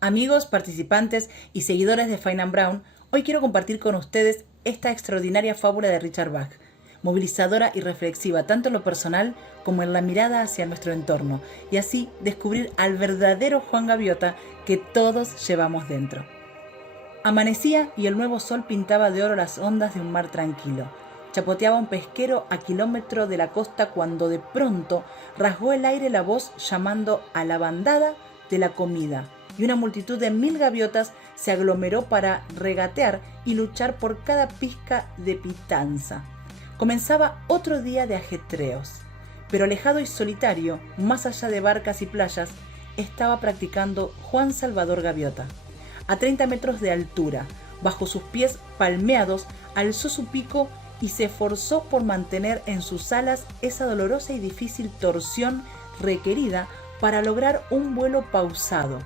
Amigos, participantes y seguidores de Fine and Brown, hoy quiero compartir con ustedes esta extraordinaria fábula de Richard Bach, movilizadora y reflexiva tanto en lo personal como en la mirada hacia nuestro entorno, y así descubrir al verdadero Juan Gaviota que todos llevamos dentro. Amanecía y el nuevo sol pintaba de oro las ondas de un mar tranquilo. Chapoteaba un pesquero a kilómetros de la costa cuando de pronto rasgó el aire la voz llamando a la bandada de la comida, y una multitud de 1000 gaviotas se aglomeró para regatear y luchar por cada pizca de pitanza. Comenzaba otro día de ajetreos, pero alejado y solitario, más allá de barcas y playas, estaba practicando Juan Salvador Gaviota. A 30 metros de altura, bajo sus pies palmeados, alzó su pico y se esforzó por mantener en sus alas esa dolorosa y difícil torsión requerida para lograr un vuelo pausado.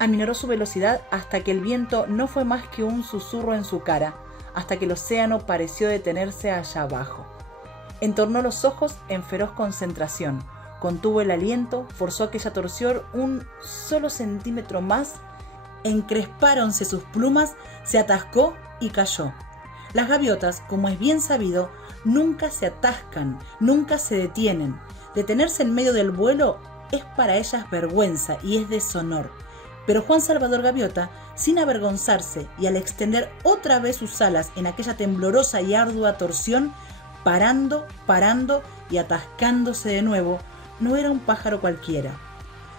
Aminoró su velocidad hasta que el viento no fue más que un susurro en su cara, hasta que el océano pareció detenerse allá abajo. Entornó los ojos en feroz concentración, contuvo el aliento, forzó aquella torsión un solo centímetro más, encrespáronse sus plumas, se atascó y cayó. Las gaviotas, como es bien sabido, nunca se atascan, nunca se detienen. Detenerse en medio del vuelo es para ellas vergüenza y es deshonor. Pero Juan Salvador Gaviota, sin avergonzarse y al extender otra vez sus alas en aquella temblorosa y ardua torsión, parando y atascándose de nuevo, no era un pájaro cualquiera.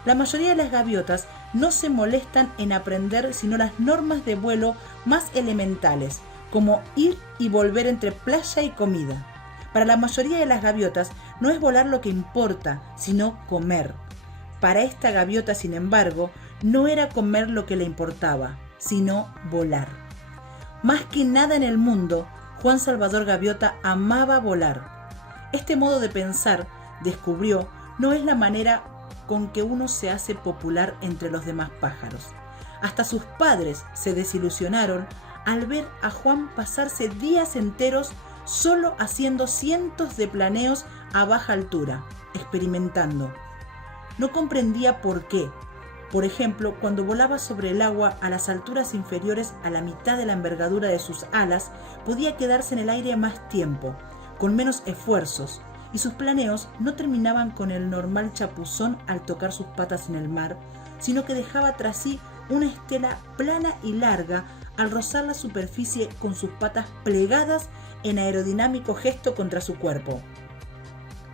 La mayoría de las gaviotas no se molestan en aprender sino las normas de vuelo más elementales, como ir y volver entre playa y comida. Para la mayoría de las gaviotas no es volar lo que importa, sino comer. Para esta gaviota, sin embargo, no era comer lo que le importaba, sino volar. Más que nada en el mundo, Juan Salvador Gaviota amaba volar. Este modo de pensar, descubrió, no es la manera con que uno se hace popular entre los demás pájaros. Hasta sus padres se desilusionaron al ver a Juan pasarse días enteros solo haciendo cientos de planeos a baja altura, experimentando. No comprendía por qué. Por ejemplo, cuando volaba sobre el agua a las alturas inferiores a la mitad de la envergadura de sus alas, podía quedarse en el aire más tiempo, con menos esfuerzos, y sus planeos no terminaban con el normal chapuzón al tocar sus patas en el mar, sino que dejaba tras sí una estela plana y larga al rozar la superficie con sus patas plegadas en aerodinámico gesto contra su cuerpo.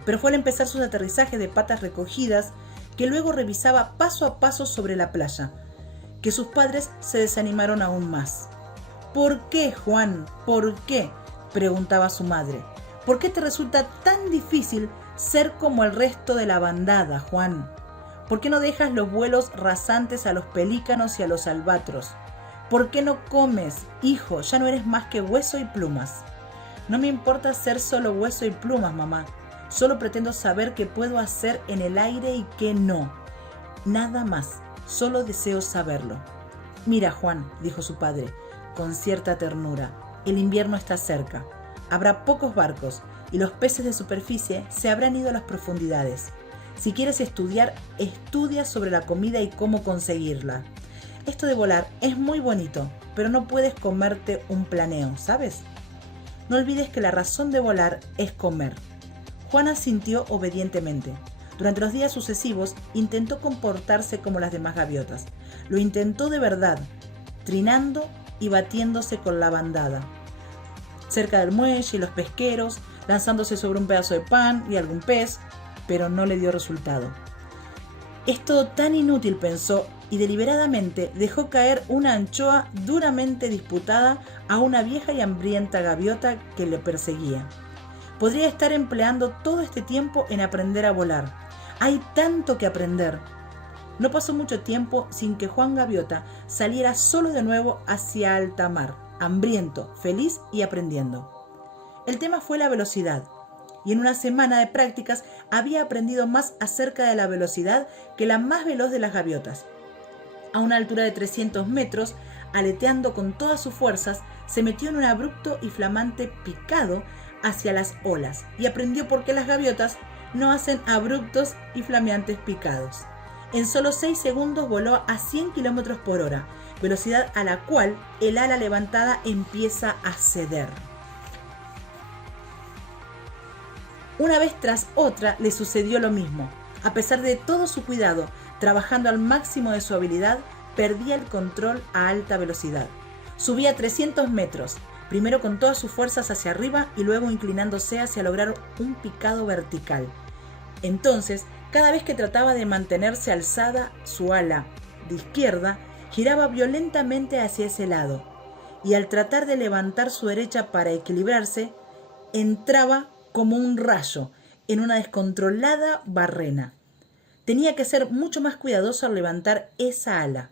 Pero fue al empezar sus aterrizajes de patas recogidas, que luego revisaba paso a paso sobre la playa, que sus padres se desanimaron aún más. ¿Por qué, Juan? ¿Por qué?, preguntaba su madre. ¿Por qué te resulta tan difícil ser como el resto de la bandada, Juan? ¿Por qué no dejas los vuelos rasantes a los pelícanos y a los albatros? ¿Por qué no comes? Hijo, ya no eres más que hueso y plumas. No me importa ser solo hueso y plumas, mamá. Solo pretendo saber qué puedo hacer en el aire y qué no. Nada más, solo deseo saberlo. Mira, Juan, dijo su padre, con cierta ternura, el invierno está cerca. Habrá pocos barcos y los peces de superficie se habrán ido a las profundidades. Si quieres estudiar, estudia sobre la comida y cómo conseguirla. Esto de volar es muy bonito, pero no puedes comerte un planeo, ¿sabes? No olvides que la razón de volar es comer. Juan asintió obedientemente. Durante los días sucesivos intentó comportarse como las demás gaviotas. Lo intentó de verdad, trinando y batiéndose con la bandada, cerca del muelle y los pesqueros, lanzándose sobre un pedazo de pan y algún pez, pero no le dio resultado. Es todo tan inútil, pensó, y deliberadamente dejó caer una anchoa duramente disputada a una vieja y hambrienta gaviota que le perseguía. Podría estar empleando todo este tiempo en aprender a volar. Hay tanto que aprender. No pasó mucho tiempo sin que Juan Gaviota saliera solo de nuevo hacia alta mar, hambriento, feliz y aprendiendo. El tema fue la velocidad, y en una semana de prácticas había aprendido más acerca de la velocidad que la más veloz de las gaviotas. A una altura de 300 metros, aleteando con todas sus fuerzas, se metió en un abrupto y flamante picado hacia las olas y aprendió por qué las gaviotas no hacen abruptos y flameantes picados. En solo 6 segundos voló a 100 km por hora, velocidad a la cual el ala levantada empieza a ceder. Una vez tras otra le sucedió lo mismo. A pesar de todo su cuidado, trabajando al máximo de su habilidad, perdía el control a alta velocidad. Subía a 300 metros, primero con todas sus fuerzas hacia arriba y luego inclinándose hacia lograr un picado vertical. Entonces, cada vez que trataba de mantenerse alzada, su ala de izquierda giraba violentamente hacia ese lado, y al tratar de levantar su derecha para equilibrarse, entraba como un rayo en una descontrolada barrena. Tenía que ser mucho más cuidadoso al levantar esa ala.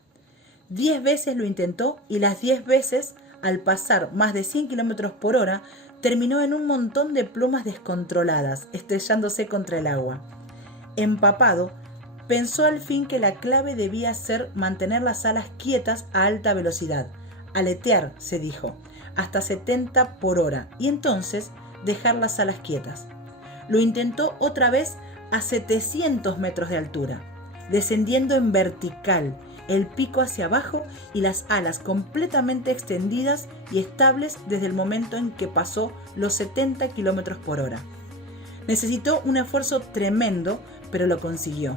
10 veces lo intentó y las 10 veces, al pasar más de 100 km por hora, terminó en un montón de plumas descontroladas, estrellándose contra el agua. Empapado, pensó al fin que la clave debía ser mantener las alas quietas a alta velocidad. Aletear, se dijo, hasta 70 por hora y entonces dejar las alas quietas. Lo intentó otra vez a 700 metros de altura, descendiendo en vertical, el pico hacia abajo y las alas completamente extendidas y estables desde el momento en que pasó los 70 km por hora. Necesitó un esfuerzo tremendo, pero lo consiguió.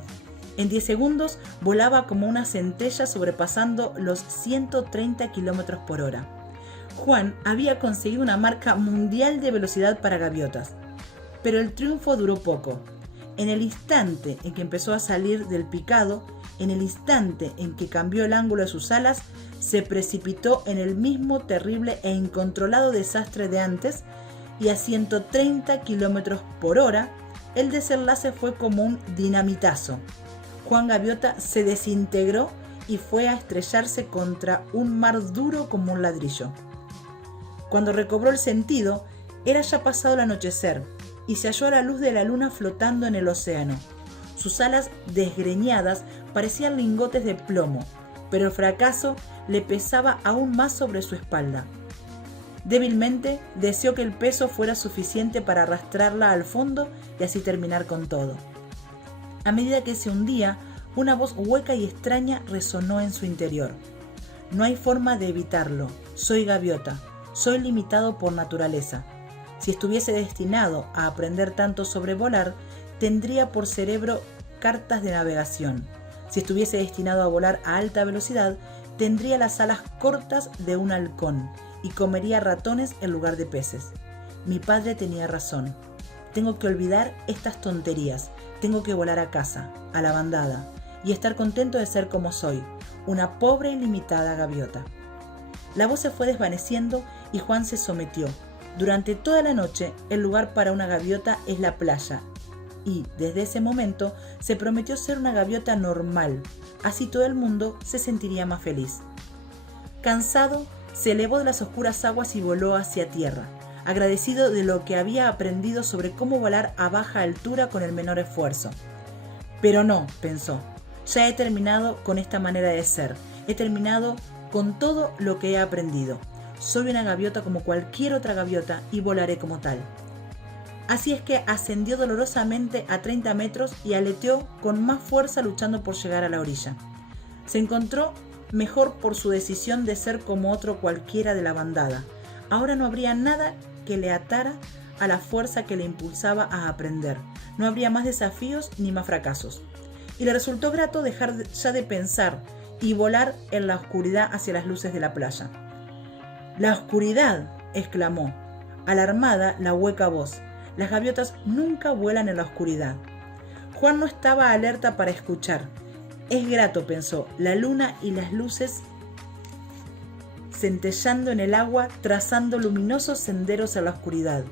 En 10 segundos volaba como una centella sobrepasando los 130 km por hora. Juan había conseguido una marca mundial de velocidad para gaviotas, pero el triunfo duró poco. En el instante en que empezó a salir del picado, en el instante en que cambió el ángulo de sus alas, se precipitó en el mismo terrible e incontrolado desastre de antes, y a 130 km por hora, el desenlace fue como un dinamitazo. Juan Gaviota se desintegró y fue a estrellarse contra un mar duro como un ladrillo. Cuando recobró el sentido, era ya pasado el anochecer y se halló a la luz de la luna flotando en el océano. Sus alas desgreñadas parecían lingotes de plomo, pero el fracaso le pesaba aún más sobre su espalda. Débilmente deseó que el peso fuera suficiente para arrastrarla al fondo y así terminar con todo. A medida que se hundía, una voz hueca y extraña resonó en su interior. No hay forma de evitarlo. Soy gaviota. Soy limitado por naturaleza. Si estuviese destinado a aprender tanto sobre volar, tendría por cerebro cartas de navegación. Si estuviese destinado a volar a alta velocidad, tendría las alas cortas de un halcón y comería ratones en lugar de peces. Mi padre tenía razón. Tengo que olvidar estas tonterías. Tengo que volar a casa, a la bandada, y estar contento de ser como soy, una pobre y limitada gaviota. La voz se fue desvaneciendo y Juan se sometió. Durante toda la noche, el lugar para una gaviota es la playa, y desde ese momento se prometió ser una gaviota normal, así todo el mundo se sentiría más feliz. Cansado, se elevó de las oscuras aguas y voló hacia tierra, agradecido de lo que había aprendido sobre cómo volar a baja altura con el menor esfuerzo. Pero no, pensó, ya he terminado con esta manera de ser, he terminado con todo lo que he aprendido. Soy una gaviota como cualquier otra gaviota y volaré como tal. Así es que ascendió dolorosamente a 30 metros y aleteó con más fuerza luchando por llegar a la orilla. Se encontró mejor por su decisión de ser como otro cualquiera de la bandada. Ahora no habría nada que le atara a la fuerza que le impulsaba a aprender. No habría más desafíos ni más fracasos. Y le resultó grato dejar ya de pensar y volar en la oscuridad hacia las luces de la playa. ¡La oscuridad!, exclamó. Alarmada, la hueca voz. Las gaviotas nunca vuelan en la oscuridad. Juan no estaba alerta para escuchar. Es grato, pensó, la luna y las luces centellando en el agua, trazando luminosos senderos en la oscuridad.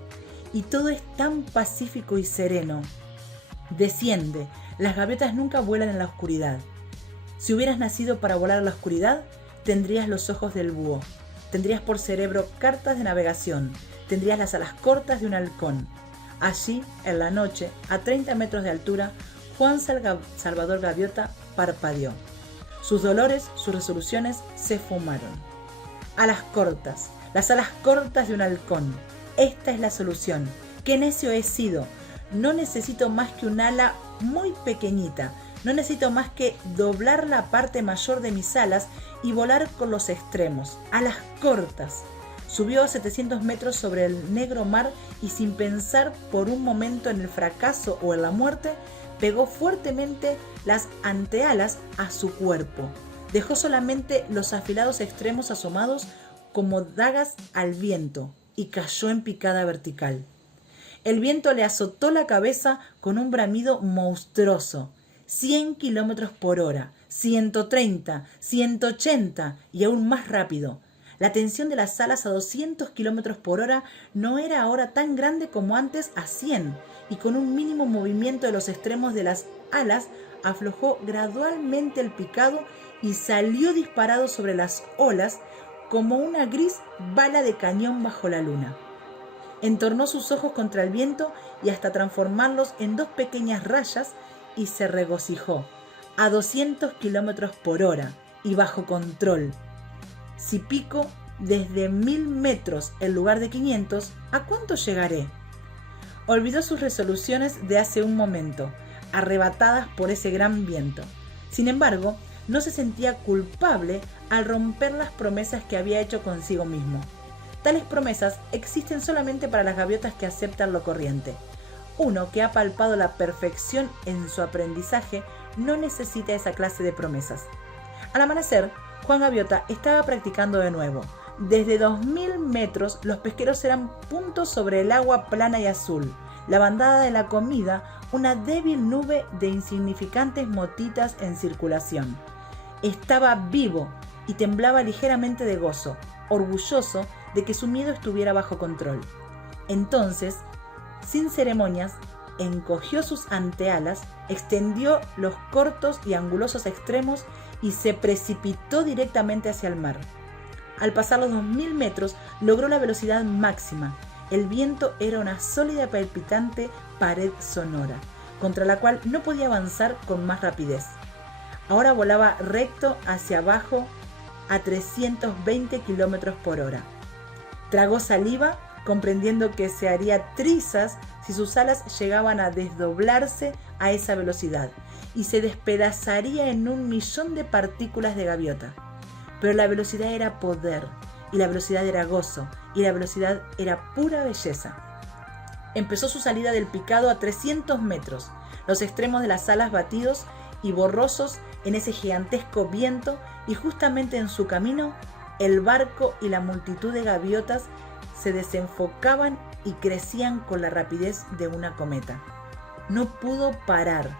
Y todo es tan pacífico y sereno. Desciende, las gaviotas nunca vuelan en la oscuridad. Si hubieras nacido para volar en la oscuridad, tendrías los ojos del búho. Tendrías por cerebro cartas de navegación. Tendrías las alas cortas de un halcón. Allí, en la noche, a 30 metros de altura, Juan Salvador Gaviota parpadeó. Sus dolores, sus resoluciones se fumaron. Alas cortas, las alas cortas de un halcón. Esta es la solución. ¡Qué necio he sido! No necesito más que un ala muy pequeñita. No necesito más que doblar la parte mayor de mis alas y volar con los extremos, alas cortas. Subió a 700 metros sobre el negro mar y sin pensar por un momento en el fracaso o en la muerte, pegó fuertemente las antealas a su cuerpo. Dejó solamente los afilados extremos asomados como dagas al viento y cayó en picada vertical. El viento le azotó la cabeza con un bramido monstruoso. 100 kilómetros por hora, 130, 180 y aún más rápido. La tensión de las alas a 200 kilómetros por hora no era ahora tan grande como antes a 100, y con un mínimo movimiento de los extremos de las alas aflojó gradualmente el picado y salió disparado sobre las olas como una gris bala de cañón bajo la luna. Entornó sus ojos contra el viento y hasta transformarlos en dos pequeñas rayas y se regocijó. A 200 kilómetros por hora y bajo control. Si pico desde 1000 metros en lugar de 500, ¿a cuánto llegaré? Olvidó sus resoluciones de hace un momento, arrebatadas por ese gran viento. Sin embargo, no se sentía culpable al romper las promesas que había hecho consigo mismo. Tales promesas existen solamente para las gaviotas que aceptan lo corriente. Uno que ha palpado la perfección en su aprendizaje no necesita esa clase de promesas. Al amanecer, Juan Gaviota estaba practicando de nuevo. Desde 2000 metros los pesqueros eran puntos sobre el agua plana y azul. La bandada de la comida, una débil nube de insignificantes motitas en circulación. Estaba vivo y temblaba ligeramente de gozo, orgulloso de que su miedo estuviera bajo control. Entonces, sin ceremonias, encogió sus antealas, extendió los cortos y angulosos extremos y se precipitó directamente hacia el mar. Al pasar los 2000 metros, logró la velocidad máxima. El viento era una sólida palpitante pared sonora, contra la cual no podía avanzar con más rapidez. Ahora volaba recto hacia abajo a 320 kilómetros por hora. Tragó saliva, comprendiendo que se haría trizas si sus alas llegaban a desdoblarse a esa velocidad y se despedazaría en 1.000.000 de partículas de gaviota. Pero la velocidad era poder, y la velocidad era gozo, y la velocidad era pura belleza. Empezó su salida del picado a 300 metros, los extremos de las alas batidos y borrosos en ese gigantesco viento, y justamente en su camino, el barco y la multitud de gaviotas se desenfocaban y crecían con la rapidez de una cometa. No pudo parar,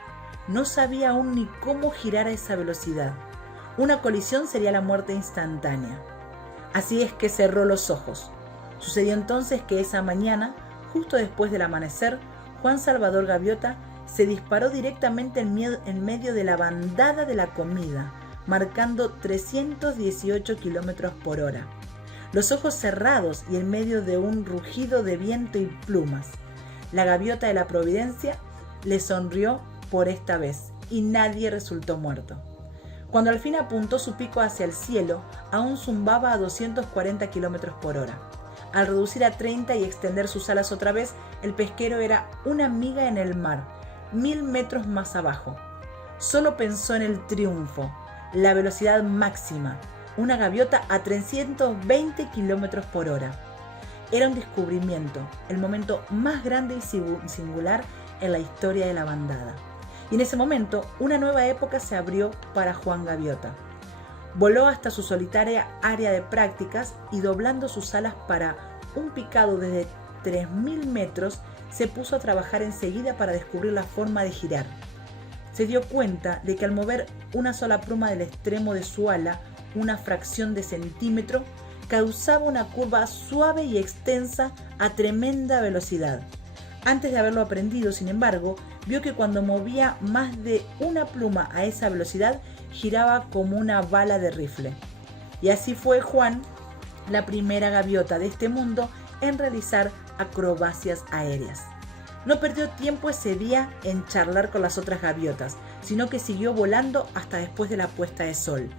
no sabía aún ni cómo girar a esa velocidad. Una colisión sería la muerte instantánea. Así es que cerró los ojos. Sucedió entonces que esa mañana, justo después del amanecer, Juan Salvador Gaviota se disparó directamente en medio de la bandada de la comida, marcando 318 kilómetros por hora. Los ojos cerrados y en medio de un rugido de viento y plumas. La gaviota de la Providencia le sonrió por esta vez y nadie resultó muerto. Cuando al fin apuntó su pico hacia el cielo, aún zumbaba a 240 kilómetros por hora. Al reducir a 30 y extender sus alas otra vez, el pesquero era una miga en el mar, 1000 metros más abajo. Solo pensó en el triunfo, la velocidad máxima, una gaviota a 320 kilómetros por hora. Era un descubrimiento, el momento más grande y singular en la historia de la bandada. Y en ese momento, una nueva época se abrió para Juan Gaviota. Voló hasta su solitaria área de prácticas y doblando sus alas para un picado desde 3000 metros, se puso a trabajar enseguida para descubrir la forma de girar. Se dio cuenta de que al mover una sola pluma del extremo de su ala, una fracción de centímetro, causaba una curva suave y extensa a tremenda velocidad. Antes de haberlo aprendido, sin embargo, vio que cuando movía más de una pluma a esa velocidad, giraba como una bala de rifle. Y así fue Juan, la primera gaviota de este mundo en realizar acrobacias aéreas. No perdió tiempo ese día en charlar con las otras gaviotas, sino que siguió volando hasta después de la puesta de sol.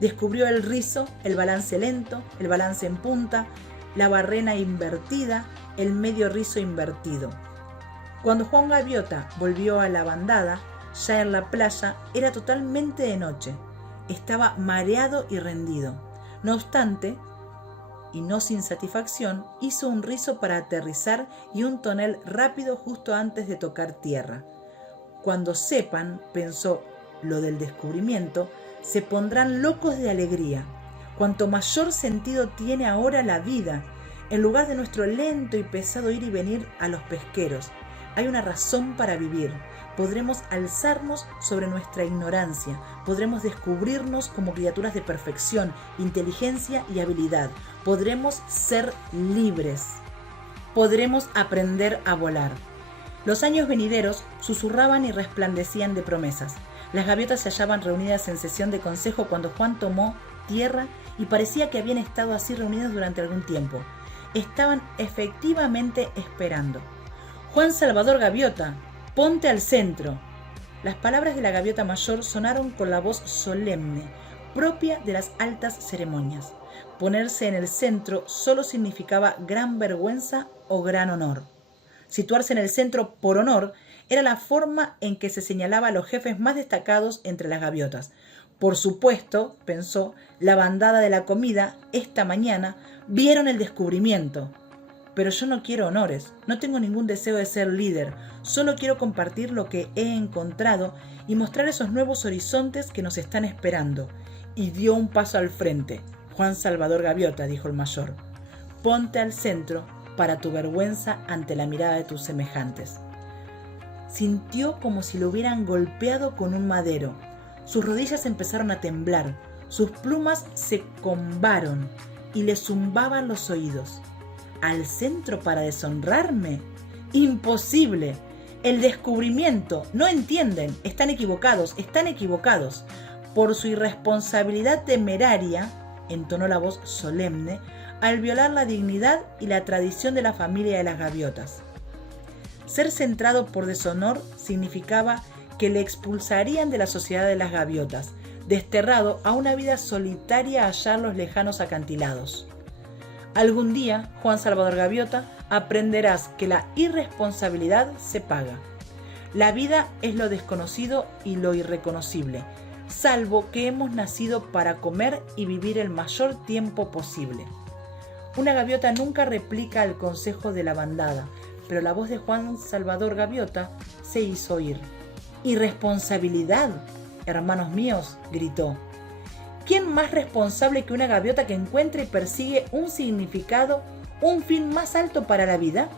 Descubrió el rizo, el balance lento, el balance en punta, la barrena invertida, el medio rizo invertido. Cuando Juan Gaviota volvió a la bandada, Ya en la playa era totalmente de noche. Estaba mareado y rendido. No obstante, y no sin satisfacción, hizo un rizo para aterrizar y un tonel rápido justo antes de tocar tierra. Cuando sepan, pensó, lo del descubrimiento, se pondrán locos de alegría. Cuanto mayor sentido tiene ahora la vida, en lugar de nuestro lento y pesado ir y venir a los pesqueros. Hay una razón para vivir. Podremos alzarnos sobre nuestra ignorancia. Podremos descubrirnos como criaturas de perfección, inteligencia y habilidad. Podremos ser libres. Podremos aprender a volar. Los años venideros susurraban y resplandecían de promesas. Las gaviotas se hallaban reunidas en sesión de consejo cuando Juan tomó tierra y parecía que habían estado así reunidas durante algún tiempo. Estaban efectivamente esperando. Juan Salvador Gaviota, ponte al centro. Las palabras de la gaviota mayor sonaron con la voz solemne, propia de las altas ceremonias. Ponerse en el centro solo significaba gran vergüenza o gran honor. Situarse en el centro por honor era la forma en que se señalaba a los jefes más destacados entre las gaviotas. Por supuesto, pensó, la bandada de la comida, esta mañana, vieron el descubrimiento. Pero yo no quiero honores, no tengo ningún deseo de ser líder, solo quiero compartir lo que he encontrado y mostrar esos nuevos horizontes que nos están esperando. Y dio un paso al frente. Juan Salvador Gaviota, dijo el mayor, ponte al centro para tu vergüenza ante la mirada de tus semejantes. Sintió como si lo hubieran golpeado con un madero. Sus rodillas empezaron a temblar, sus plumas se combaron y le zumbaban los oídos. ¿Al centro para deshonrarme? ¡Imposible! El descubrimiento. No entienden. Están equivocados. Por su irresponsabilidad temeraria, entonó la voz solemne, al violar la dignidad y la tradición de la familia de las gaviotas. Ser centrado por deshonor significaba que le expulsarían de la sociedad de las gaviotas, desterrado a una vida solitaria allá en los lejanos acantilados. Algún día, Juan Salvador Gaviota, aprenderás que la irresponsabilidad se paga. La vida es lo desconocido y lo irreconocible, salvo que hemos nacido para comer y vivir el mayor tiempo posible. Una gaviota nunca replica el consejo de la bandada, pero la voz de Juan Salvador Gaviota se hizo oír. «¡Irresponsabilidad, hermanos míos!», gritó. ¿Quién más responsable que una gaviota que encuentra y persigue un significado, un fin más alto para la vida?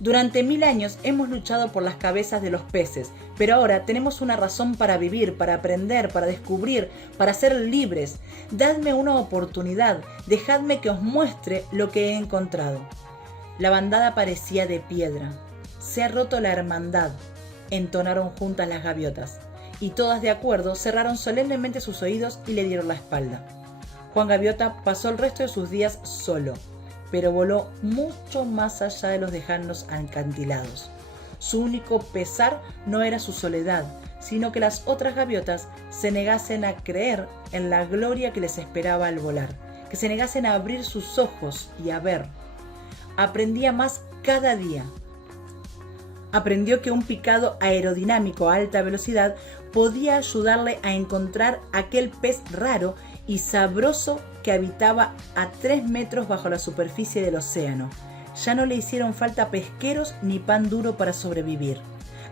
Durante 1000 años hemos luchado por las cabezas de los peces, pero ahora tenemos una razón para vivir, para aprender, para descubrir, para ser libres. Dadme una oportunidad, dejadme que os muestre lo que he encontrado. La bandada parecía de piedra. Se ha roto la hermandad, entonaron juntas las gaviotas, y todas de acuerdo cerraron solemnemente sus oídos y le dieron la espalda. Juan Gaviota pasó el resto de sus días solo, pero voló mucho más allá de los lejanos acantilados. Su único pesar no era su soledad, sino que las otras gaviotas se negasen a creer en la gloria que les esperaba al volar, que se negasen a abrir sus ojos y a ver. Aprendía más cada día. Aprendió que un picado aerodinámico a alta velocidad podía ayudarle a encontrar aquel pez raro y sabroso que habitaba a 3 metros bajo la superficie del océano. Ya no le hicieron falta pesqueros ni pan duro para sobrevivir.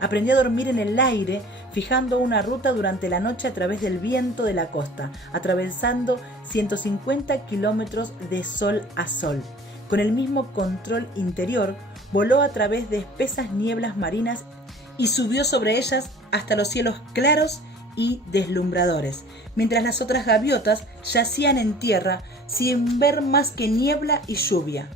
Aprendió a dormir en el aire, fijando una ruta durante la noche a través del viento de la costa, atravesando 150 kilómetros de sol a sol. Con el mismo control interior, voló a través de espesas nieblas marinas y subió sobre ellas hasta los cielos claros y deslumbradores, mientras las otras gaviotas yacían en tierra sin ver más que niebla y lluvia.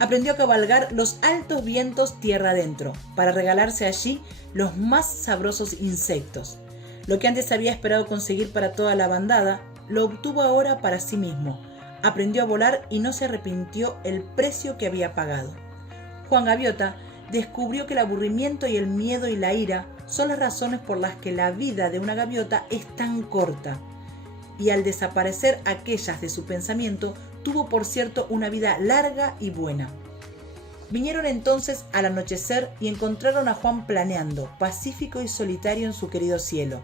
Aprendió a cabalgar los altos vientos tierra adentro, para regalarse allí los más sabrosos insectos. Lo que antes había esperado conseguir para toda la bandada, lo obtuvo ahora para sí mismo. Aprendió a volar y no se arrepintió el precio que había pagado. Juan Gaviota descubrió que el aburrimiento y el miedo y la ira son las razones por las que la vida de una gaviota es tan corta. Y al desaparecer aquellas de su pensamiento, tuvo por cierto una vida larga y buena. Vinieron entonces al anochecer y encontraron a Juan planeando, pacífico y solitario en su querido cielo.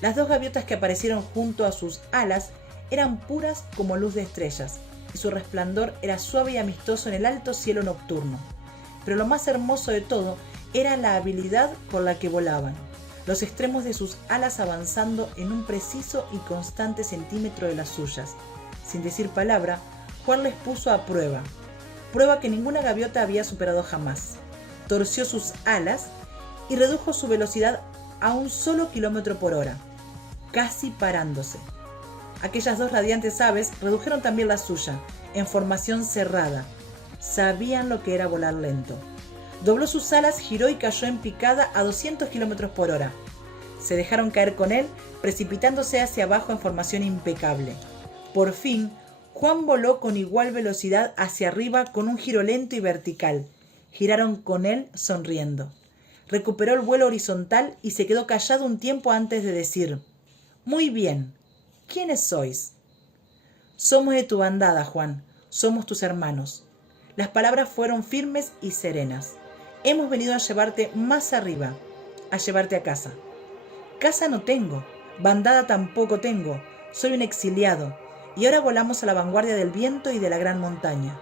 Las dos gaviotas que aparecieron junto a sus alas eran puras como luz de estrellas, y su resplandor era suave y amistoso en el alto cielo nocturno. Pero lo más hermoso de todo era la habilidad con la que volaban, los extremos de sus alas avanzando en un preciso y constante centímetro de las suyas. Sin decir palabra, Juan les puso a prueba que ninguna gaviota había superado jamás. Torció sus alas y redujo su velocidad a 1 solo kilómetro por hora, casi parándose. Aquellas dos radiantes aves redujeron también la suya, en formación cerrada. Sabían lo que era volar lento. Dobló sus alas, giró y cayó en picada a 200 kilómetros por hora. Se dejaron caer con él, precipitándose hacia abajo en formación impecable. Por fin, Juan voló con igual velocidad hacia arriba con un giro lento y vertical. Giraron con él sonriendo. Recuperó el vuelo horizontal y se quedó callado un tiempo antes de decir: «Muy bien. ¿Quiénes sois?» «Somos de tu bandada, Juan. Somos tus hermanos». Las palabras fueron firmes y serenas. «Hemos venido a llevarte más arriba, a llevarte a casa». «Casa no tengo, bandada tampoco tengo. Soy un exiliado. Y ahora volamos a la vanguardia del viento y de la gran montaña.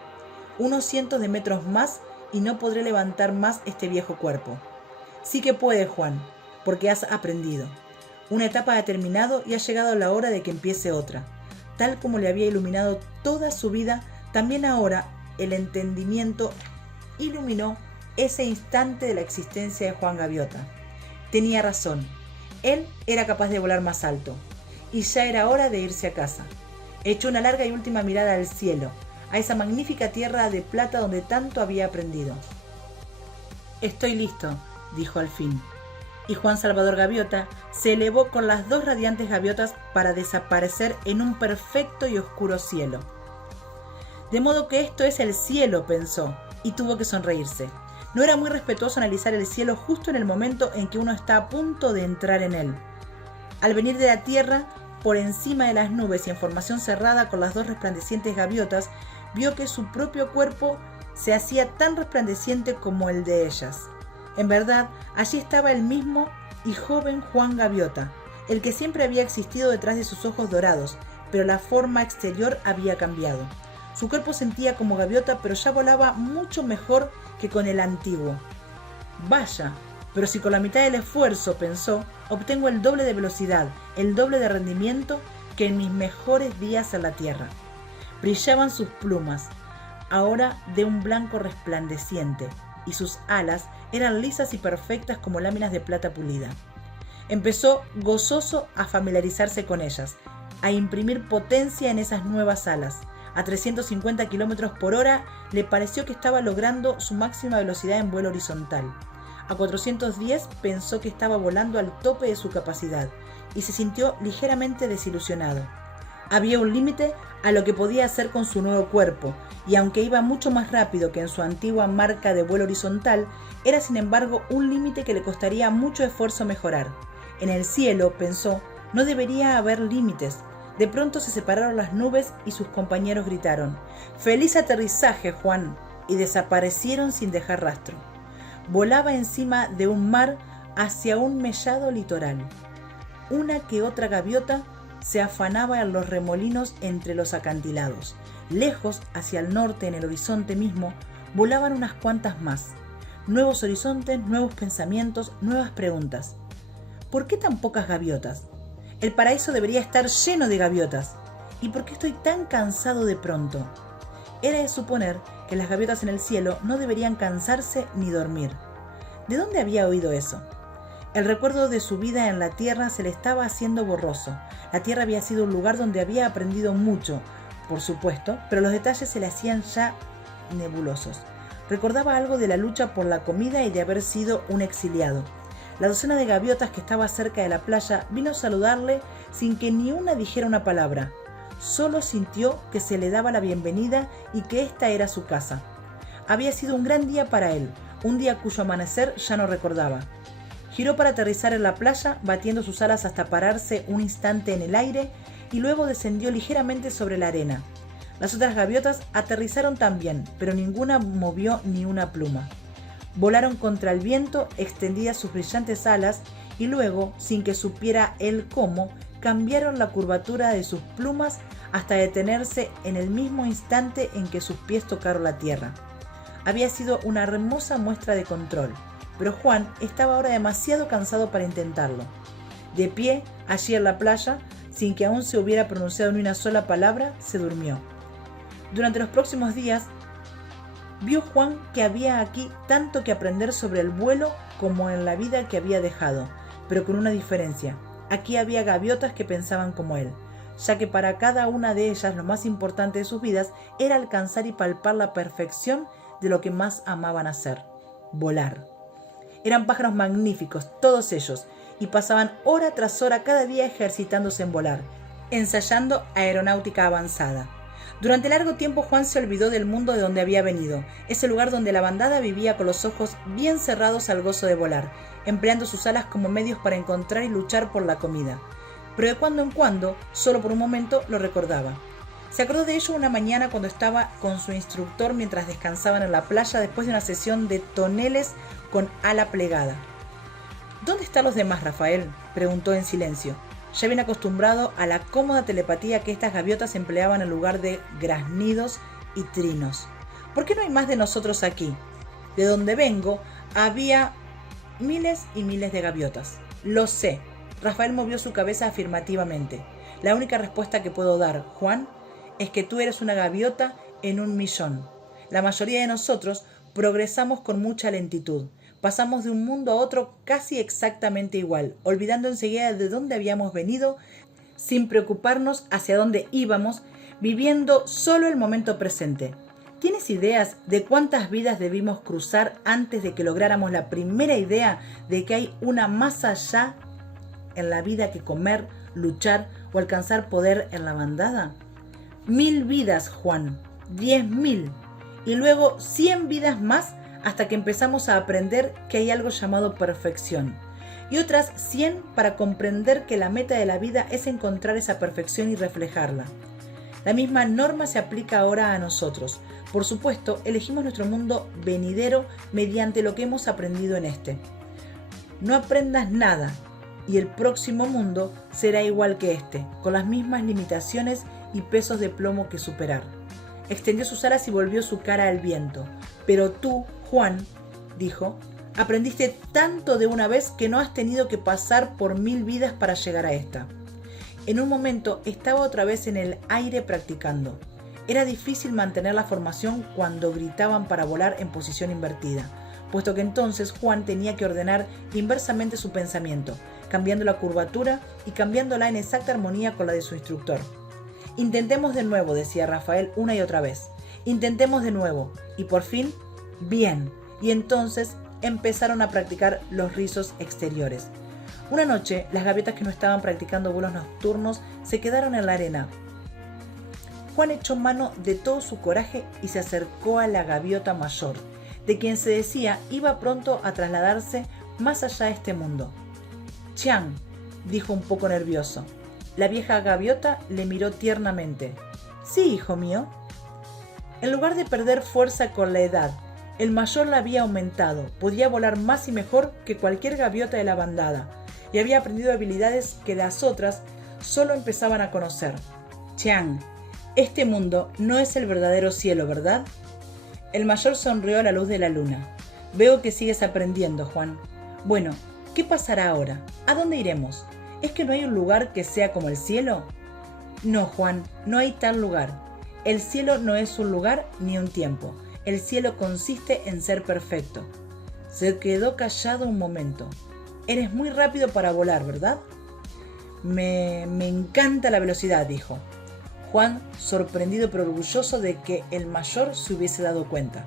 Unos cientos de metros más y no podré levantar más este viejo cuerpo». «Sí que puedes, Juan, porque has aprendido. Una etapa ha terminado y ha llegado la hora de que empiece otra». Tal como le había iluminado toda su vida, también ahora el entendimiento iluminó ese instante de la existencia de Juan Gaviota. Tenía razón. Él era capaz de volar más alto. Y ya era hora de irse a casa. Echó una larga y última mirada al cielo, a esa magnífica tierra de plata donde tanto había aprendido. «Estoy listo», dijo al fin. Y Juan Salvador Gaviota se elevó con las dos radiantes gaviotas para desaparecer en un perfecto y oscuro cielo. «De modo que esto es el cielo», pensó, y tuvo que sonreírse. No era muy respetuoso analizar el cielo justo en el momento en que uno está a punto de entrar en él. Al venir de la tierra, por encima de las nubes y en formación cerrada con las dos resplandecientes gaviotas, vio que su propio cuerpo se hacía tan resplandeciente como el de ellas. En verdad, allí estaba el mismo y joven Juan Gaviota, el que siempre había existido detrás de sus ojos dorados, pero la forma exterior había cambiado. Su cuerpo sentía como gaviota, pero ya volaba mucho mejor que con el antiguo. «Vaya, pero si con la mitad del esfuerzo», pensó, «obtengo el doble de velocidad, el doble de rendimiento que en mis mejores días en la tierra». Brillaban sus plumas, ahora de un blanco resplandeciente, y sus alas eran lisas y perfectas como láminas de plata pulida. Empezó gozoso a familiarizarse con ellas, a imprimir potencia en esas nuevas alas. A 350 kilómetros por hora le pareció que estaba logrando su máxima velocidad en vuelo horizontal. A 410 pensó que estaba volando al tope de su capacidad y se sintió ligeramente desilusionado. Había un límite a lo que podía hacer con su nuevo cuerpo, y aunque iba mucho más rápido que en su antigua marca de vuelo horizontal, era sin embargo un límite que le costaría mucho esfuerzo mejorar. En el cielo, pensó, no debería haber límites. De pronto se separaron las nubes y sus compañeros gritaron: «¡Feliz aterrizaje, Juan!», y desaparecieron sin dejar rastro. Volaba encima de un mar hacia un mellado litoral. Una que otra gaviota se afanaba en los remolinos entre los acantilados. Lejos, hacia el norte, en el horizonte mismo, volaban unas cuantas más. Nuevos horizontes, nuevos pensamientos, nuevas preguntas. ¿Por qué tan pocas gaviotas? El paraíso debería estar lleno de gaviotas. ¿Y por qué estoy tan cansado de pronto? Era de suponer que las gaviotas en el cielo no deberían cansarse ni dormir. ¿De dónde había oído eso? El recuerdo de su vida en la tierra se le estaba haciendo borroso. La tierra había sido un lugar donde había aprendido mucho, por supuesto, pero los detalles se le hacían ya nebulosos. Recordaba algo de la lucha por la comida y de haber sido un exiliado. La docena de gaviotas que estaba cerca de la playa vino a saludarle sin que ni una dijera una palabra. Solo sintió que se le daba la bienvenida y que esta era su casa. Había sido un gran día para él, un día cuyo amanecer ya no recordaba. Giró para aterrizar en la playa, batiendo sus alas hasta pararse un instante en el aire, y luego descendió ligeramente sobre la arena. Las otras gaviotas aterrizaron también, pero ninguna movió ni una pluma. Volaron contra el viento, extendidas sus brillantes alas, y luego, sin que supiera él cómo, cambiaron la curvatura de sus plumas hasta detenerse en el mismo instante en que sus pies tocaron la tierra. Había sido una hermosa muestra de control, pero Juan estaba ahora demasiado cansado para intentarlo. De pie, allí en la playa, sin que aún se hubiera pronunciado ni una sola palabra, se durmió. Durante los próximos días, vio Juan que había aquí tanto que aprender sobre el vuelo como en la vida que había dejado, pero con una diferencia. Aquí había gaviotas que pensaban como él, ya que para cada una de ellas lo más importante de sus vidas era alcanzar y palpar la perfección de lo que más amaban hacer: volar. Eran pájaros magníficos, todos ellos, y pasaban hora tras hora cada día ejercitándose en volar, ensayando aeronáutica avanzada. Durante largo tiempo Juan se olvidó del mundo de donde había venido, ese lugar donde la bandada vivía con los ojos bien cerrados al gozo de volar, empleando sus alas como medios para encontrar y luchar por la comida. Pero de cuando en cuando, solo por un momento, lo recordaba. Se acordó de ello una mañana cuando estaba con su instructor mientras descansaban en la playa después de una sesión de toneles con ala plegada. ¿Dónde están los demás, Rafael?, preguntó en silencio, ya bien acostumbrado a la cómoda telepatía que estas gaviotas empleaban en lugar de graznidos y trinos. ¿Por qué no hay más de nosotros aquí? De donde vengo había miles y miles de gaviotas. Lo sé. Rafael movió su cabeza afirmativamente. La única respuesta que puedo dar, Juan, es que tú eres una gaviota en 1.000.000. La mayoría de nosotros progresamos con mucha lentitud. Pasamos de un mundo a otro casi exactamente igual, olvidando enseguida de dónde habíamos venido, sin preocuparnos hacia dónde íbamos, viviendo solo el momento presente. ¿Tienes ideas de cuántas vidas debimos cruzar antes de que lográramos la primera idea de que hay una más allá en la vida que comer, luchar o alcanzar poder en la bandada? 1.000 vidas, Juan, 10.000, y luego 100 vidas más hasta que empezamos a aprender que hay algo llamado perfección, y otras 100 para comprender que la meta de la vida es encontrar esa perfección y reflejarla. La misma norma se aplica ahora a nosotros. Por supuesto, elegimos nuestro mundo venidero mediante lo que hemos aprendido en este. No aprendas nada, y el próximo mundo será igual que este, con las mismas limitaciones y pesos de plomo que superar. Extendió sus alas y volvió su cara al viento. Pero tú, Juan, dijo, aprendiste tanto de una vez que no has tenido que pasar por 1.000 vidas para llegar a esta. En un momento estaba otra vez en el aire practicando. Era difícil mantener la formación cuando gritaban para volar en posición invertida, puesto que entonces Juan tenía que ordenar inversamente su pensamiento, cambiando la curvatura y cambiándola en exacta armonía con la de su instructor. Intentemos de nuevo, decía Rafael una y otra vez. Intentemos de nuevo. Y por fin, bien. Y entonces empezaron a practicar los rizos exteriores. Una noche, las gaviotas que no estaban practicando vuelos nocturnos se quedaron en la arena. Juan echó mano de todo su coraje y se acercó a la gaviota mayor, de quien se decía iba pronto a trasladarse más allá de este mundo. «Chiang», dijo un poco nervioso. La vieja gaviota le miró tiernamente. «Sí, hijo mío». En lugar de perder fuerza con la edad, el mayor la había aumentado, podía volar más y mejor que cualquier gaviota de la bandada, y había aprendido habilidades que las otras solo empezaban a conocer. «Chiang, este mundo no es el verdadero cielo, ¿verdad?». El mayor sonrió a la luz de la luna. «Veo que sigues aprendiendo, Juan. Bueno, ¿qué pasará ahora? ¿A dónde iremos? ¿Es que no hay un lugar que sea como el cielo?». «No, Juan, no hay tal lugar. El cielo no es un lugar ni un tiempo. El cielo consiste en ser perfecto». Se quedó callado un momento. «Eres muy rápido para volar, ¿verdad?». Me encanta la velocidad», dijo. Juan, sorprendido pero orgulloso de que el mayor se hubiese dado cuenta.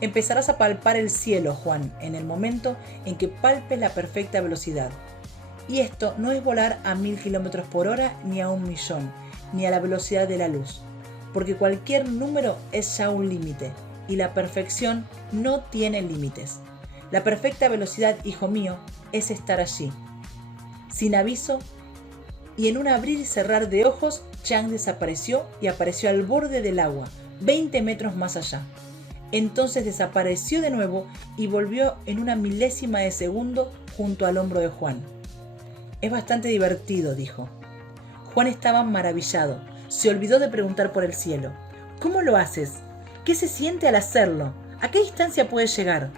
«Empezarás a palpar el cielo, Juan, en el momento en que palpes la perfecta velocidad. Y esto no es volar a 1.000 kilómetros por hora, ni a 1.000.000, ni a la velocidad de la luz, porque cualquier número es ya un límite, y la perfección no tiene límites. La perfecta velocidad, hijo mío, es estar allí, sin aviso, y en un abrir y cerrar de ojos Chang desapareció y apareció al borde del agua, 20 metros más allá. Entonces desapareció de nuevo y volvió en una milésima de segundo junto al hombro de Juan. Es bastante divertido, dijo. Juan estaba maravillado. Se olvidó de preguntar por el cielo. ¿Cómo lo haces? ¿Qué se siente al hacerlo? ¿A qué distancia puedes llegar?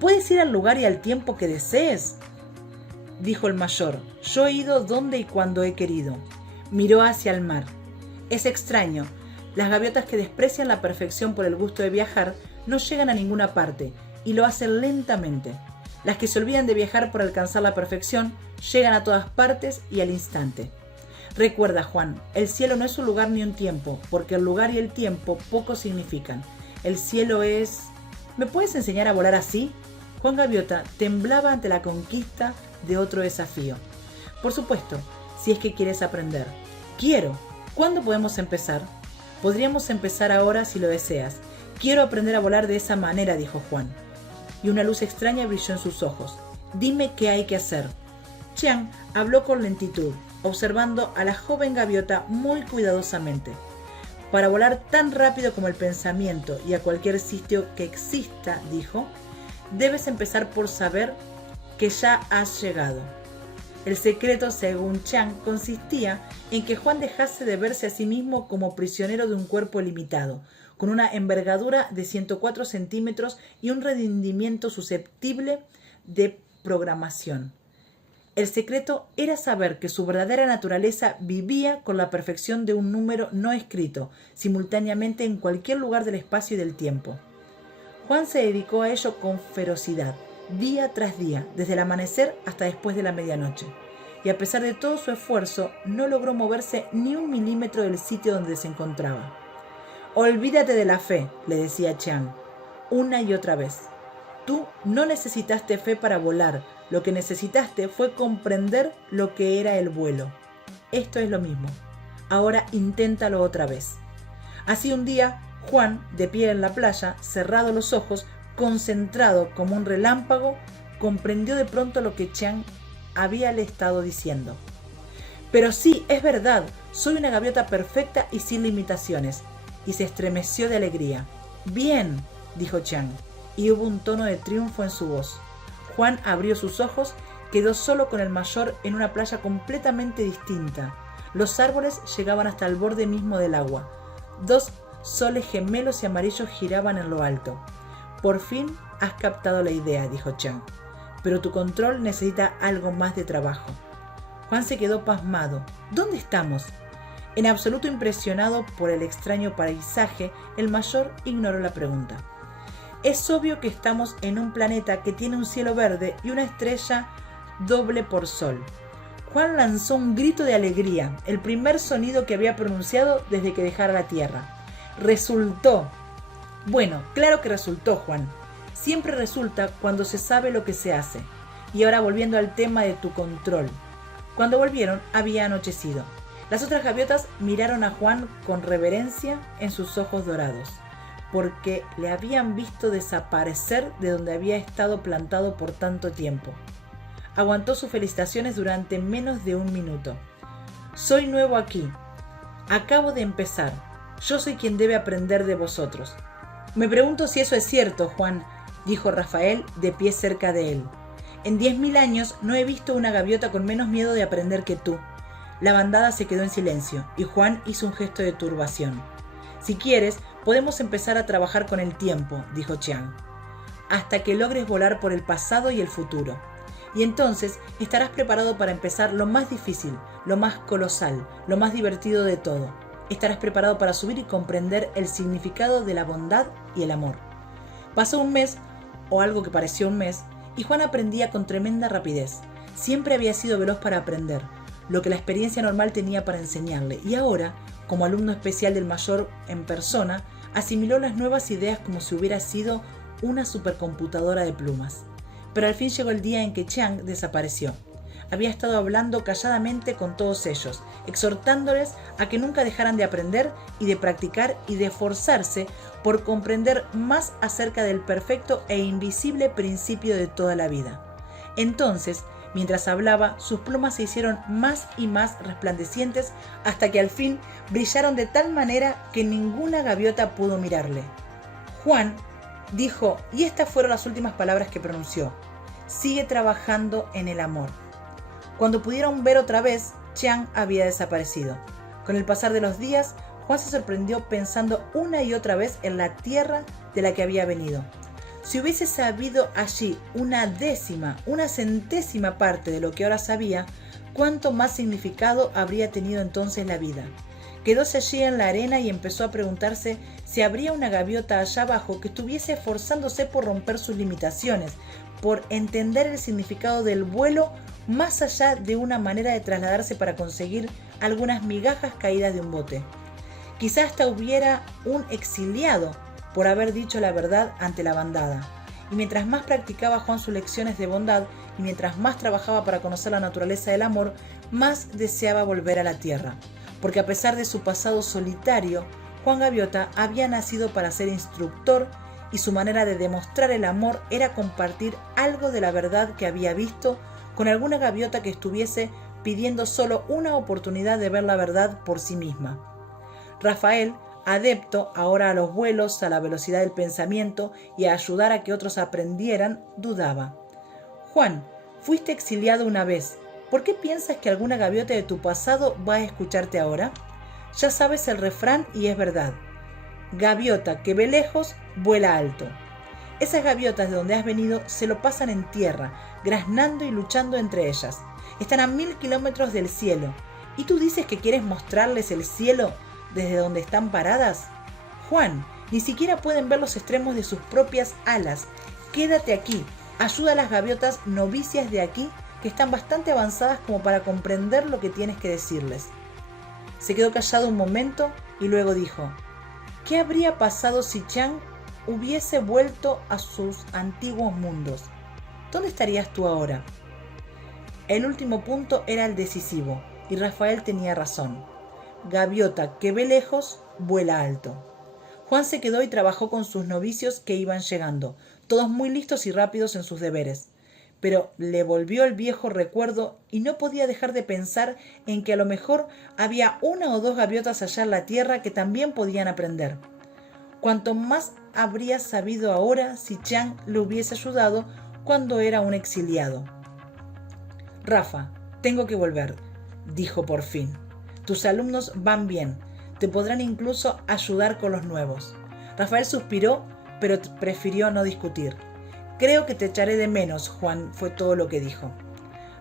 ¿Puedes ir al lugar y al tiempo que desees? Dijo el mayor. Yo he ido donde y cuando he querido. Miró hacia el mar. Es extraño. Las gaviotas que desprecian la perfección por el gusto de viajar no llegan a ninguna parte y lo hacen lentamente. Las que se olvidan de viajar por alcanzar la perfección llegan a todas partes y al instante. Recuerda, Juan, el cielo no es un lugar ni un tiempo, porque el lugar y el tiempo poco significan. El cielo es... ¿Me puedes enseñar a volar así? Juan Gaviota temblaba ante la conquista de otro desafío. Por supuesto, si es que quieres aprender. Quiero. ¿Cuándo podemos empezar? Podríamos empezar ahora si lo deseas. Quiero aprender a volar de esa manera, dijo Juan. Y una luz extraña brilló en sus ojos. Dime qué hay que hacer. Chiang habló con lentitud, observando a la joven gaviota muy cuidadosamente. Para volar tan rápido como el pensamiento y a cualquier sitio que exista, dijo, debes empezar por saber que ya has llegado. El secreto, según Chiang, consistía en que Juan dejase de verse a sí mismo como prisionero de un cuerpo limitado, con una envergadura de 104 centímetros y un rendimiento susceptible de programación. El secreto era saber que su verdadera naturaleza vivía con la perfección de un número no escrito, simultáneamente en cualquier lugar del espacio y del tiempo. Juan se dedicó a ello con ferocidad, día tras día, desde el amanecer hasta después de la medianoche. Y a pesar de todo su esfuerzo, no logró moverse ni un milímetro del sitio donde se encontraba. «Olvídate de la fe», le decía Chiang, una y otra vez. «Tú no necesitaste fe para volar. Lo que necesitaste fue comprender lo que era el vuelo. Esto es lo mismo. Ahora inténtalo otra vez». Así un día, Juan, de pie en la playa, cerrado los ojos, concentrado como un relámpago, comprendió de pronto lo que Chiang había le estado diciendo. «Pero sí, es verdad, soy una gaviota perfecta y sin limitaciones», y se estremeció de alegría. «Bien», dijo Chiang, y hubo un tono de triunfo en su voz. Juan abrió sus ojos, quedó solo con el mayor en una playa completamente distinta. Los árboles llegaban hasta el borde mismo del agua. Dos soles gemelos y amarillos giraban en lo alto. «Por fin has captado la idea», dijo Chiang, «pero tu control necesita algo más de trabajo». Juan se quedó pasmado. «¿Dónde estamos?». En absoluto impresionado por el extraño paisaje, el mayor ignoró la pregunta. «Es obvio que estamos en un planeta que tiene un cielo verde y una estrella doble por sol». Juan lanzó un grito de alegría, el primer sonido que había pronunciado desde que dejara la Tierra. «¡Resultó!». «Bueno, claro que resultó, Juan. Siempre resulta cuando se sabe lo que se hace. Y ahora volviendo al tema de tu control». Cuando volvieron, había anochecido. Las otras gaviotas miraron a Juan con reverencia en sus ojos dorados, porque le habían visto desaparecer de donde había estado plantado por tanto tiempo. Aguantó sus felicitaciones durante menos de un minuto. «Soy nuevo aquí. Acabo de empezar. Yo soy quien debe aprender de vosotros». «Me pregunto si eso es cierto, Juan», dijo Rafael, de pie cerca de él. «En 10.000 años no he visto una gaviota con menos miedo de aprender que tú». La bandada se quedó en silencio y Juan hizo un gesto de turbación. «Si quieres, podemos empezar a trabajar con el tiempo», dijo Chiang, «hasta que logres volar por el pasado y el futuro. Y entonces estarás preparado para empezar lo más difícil, lo más colosal, lo más divertido de todo. Estarás preparado para subir y comprender el significado de la bondad y el amor». Pasó un mes, o algo que pareció un mes, y Juan aprendía con tremenda rapidez. Siempre había sido veloz para aprender, lo que la experiencia normal tenía para enseñarle, y ahora, como alumno especial del mayor en persona, asimiló las nuevas ideas como si hubiera sido una supercomputadora de plumas. Pero al fin llegó el día en que Chiang desapareció. Había estado hablando calladamente con todos ellos, exhortándoles a que nunca dejaran de aprender y de practicar y de esforzarse por comprender más acerca del perfecto e invisible principio de toda la vida. Entonces, Mientras hablaba, sus plumas se hicieron más y más resplandecientes hasta que al fin brillaron de tal manera que ninguna gaviota pudo mirarle. Juan dijo, y estas fueron las últimas palabras que pronunció: sigue trabajando en el amor. Cuando pudieron ver otra vez, Chiang había desaparecido. Con el pasar de los días, Juan se sorprendió pensando una y otra vez en la tierra de la que había venido. Si hubiese sabido allí una centésima parte de lo que ahora sabía, cuánto más significado habría tenido entonces la vida. Quedóse allí en la arena y empezó a preguntarse si habría una gaviota allá abajo que estuviese esforzándose por romper sus limitaciones, por entender el significado del vuelo más allá de una manera de trasladarse para conseguir algunas migajas caídas de un bote. Quizá hasta hubiera un exiliado por haber dicho la verdad ante la bandada. Y mientras más practicaba Juan sus lecciones de bondad y mientras más trabajaba para conocer la naturaleza del amor, más deseaba volver a la tierra. Porque a pesar de su pasado solitario, Juan Gaviota había nacido para ser instructor y su manera de demostrar el amor era compartir algo de la verdad que había visto con alguna gaviota que estuviese pidiendo solo una oportunidad de ver la verdad por sí misma. Rafael, adepto ahora a los vuelos, a la velocidad del pensamiento y a ayudar a que otros aprendieran, dudaba. Juan, fuiste exiliado una vez. ¿Por qué piensas que alguna gaviota de tu pasado va a escucharte ahora? Ya sabes el refrán y es verdad. Gaviota que ve lejos, vuela alto. Esas gaviotas de donde has venido se lo pasan en tierra, graznando y luchando entre ellas. Están a 1000 kilómetros del cielo. ¿Y tú dices que quieres mostrarles el cielo desde donde están paradas? Juan, ni siquiera pueden ver los extremos de sus propias alas. Quédate aquí. Ayuda a las gaviotas novicias de aquí, que están bastante avanzadas como para comprender lo que tienes que decirles. Se quedó callado un momento y luego dijo: ¿qué habría pasado si Chiang hubiese vuelto a sus antiguos mundos? ¿Dónde estarías tú ahora? El último punto era el decisivo, y Rafael tenía razón. Gaviota que ve lejos, vuela alto. Juan se quedó y trabajó con sus novicios que iban llegando, todos muy listos y rápidos en sus deberes. Pero le volvió el viejo recuerdo y no podía dejar de pensar en que a lo mejor había una o dos gaviotas allá en la tierra que también podían aprender. Cuanto más habría sabido ahora si Chiang le hubiese ayudado cuando era un exiliado. Rafa, tengo que volver, dijo por fin. Tus alumnos van bien, te podrán incluso ayudar con los nuevos. Rafael suspiró, pero prefirió no discutir. Creo que te echaré de menos, Juan, fue todo lo que dijo.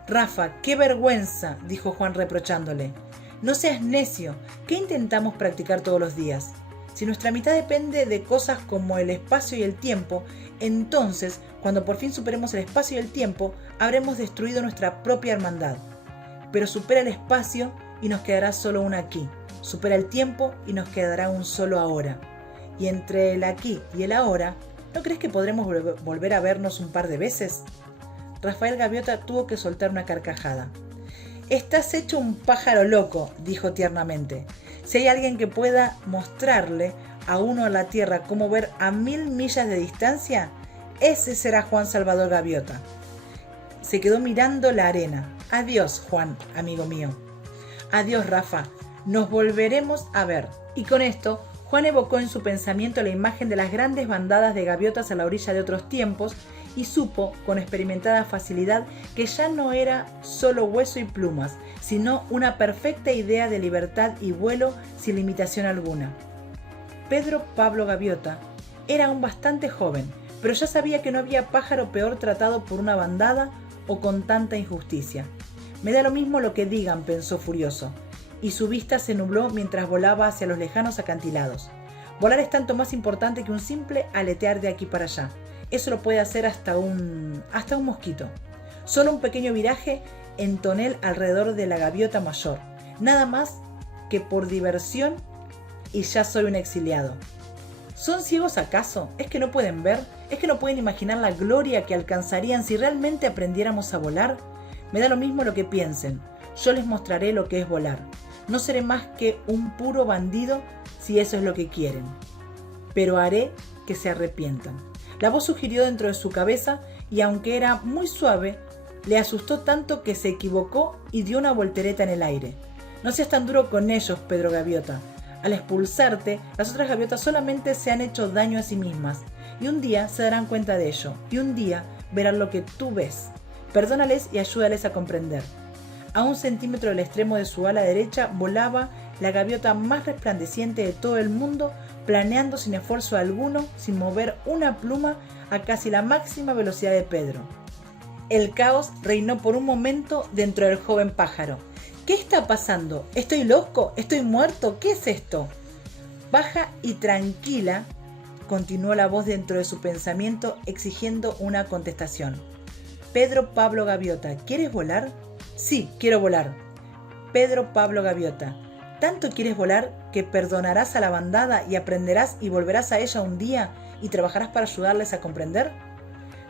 Rafa, qué vergüenza, dijo Juan reprochándole. No seas necio, ¿qué intentamos practicar todos los días? Si nuestra mitad depende de cosas como el espacio y el tiempo, entonces, cuando por fin superemos el espacio y el tiempo, habremos destruido nuestra propia hermandad. Pero supera el espacio y nos quedará solo un aquí. Supera el tiempo y nos quedará un solo ahora. Y entre el aquí y el ahora, ¿no crees que podremos volver a vernos un par de veces? Rafael Gaviota tuvo que soltar una carcajada. Estás hecho un pájaro loco, dijo tiernamente. Si hay alguien que pueda mostrarle a uno en la tierra cómo ver a 1000 millas de distancia, ese será Juan Salvador Gaviota. Se quedó mirando la arena. Adiós, Juan, amigo mío. Adiós, Rafa. Nos volveremos a ver. Y con esto, Juan evocó en su pensamiento la imagen de las grandes bandadas de gaviotas a la orilla de otros tiempos y supo, con experimentada facilidad, que ya no era solo hueso y plumas, sino una perfecta idea de libertad y vuelo sin limitación alguna. Pedro Pablo Gaviota era aún bastante joven, pero ya sabía que no había pájaro peor tratado por una bandada o con tanta injusticia. Me da lo mismo lo que digan, pensó furioso, y su vista se nubló mientras volaba hacia los lejanos acantilados. Volar es tanto más importante que un simple aletear de aquí para allá. Eso lo puede hacer hasta un mosquito. Solo un pequeño viraje en tonel alrededor de la gaviota mayor. Nada más que por diversión y ya soy un exiliado. ¿Son ciegos acaso? ¿Es que no pueden ver? ¿Es que no pueden imaginar la gloria que alcanzarían si realmente aprendiéramos a volar? Me da lo mismo lo que piensen. Yo les mostraré lo que es volar. No seré más que un puro bandido si eso es lo que quieren. Pero haré que se arrepientan. La voz sugirió dentro de su cabeza y aunque era muy suave, Le asustó tanto que se equivocó y dio una voltereta en el aire. No seas tan duro con ellos, Pedro Gaviota. Al expulsarte, las otras gaviotas solamente se han hecho daño a sí mismas. Y un día se darán cuenta de ello. Y un día verán lo que tú ves. Perdónales y ayúdales a comprender. A 1 centímetro del extremo de su ala derecha volaba la gaviota más resplandeciente de todo el mundo, planeando sin esfuerzo alguno, sin mover una pluma, a casi la máxima velocidad de Pedro. El caos reinó por un momento dentro del joven pájaro. ¿Qué está pasando? ¿Estoy loco? ¿Estoy muerto? ¿Qué es esto? Baja y tranquila, continuó la voz dentro de su pensamiento exigiendo una contestación. Pedro Pablo Gaviota, ¿quieres volar? Sí, quiero volar. Pedro Pablo Gaviota, ¿tanto quieres volar que perdonarás a la bandada y aprenderás y volverás a ella un día y trabajarás para ayudarles a comprender?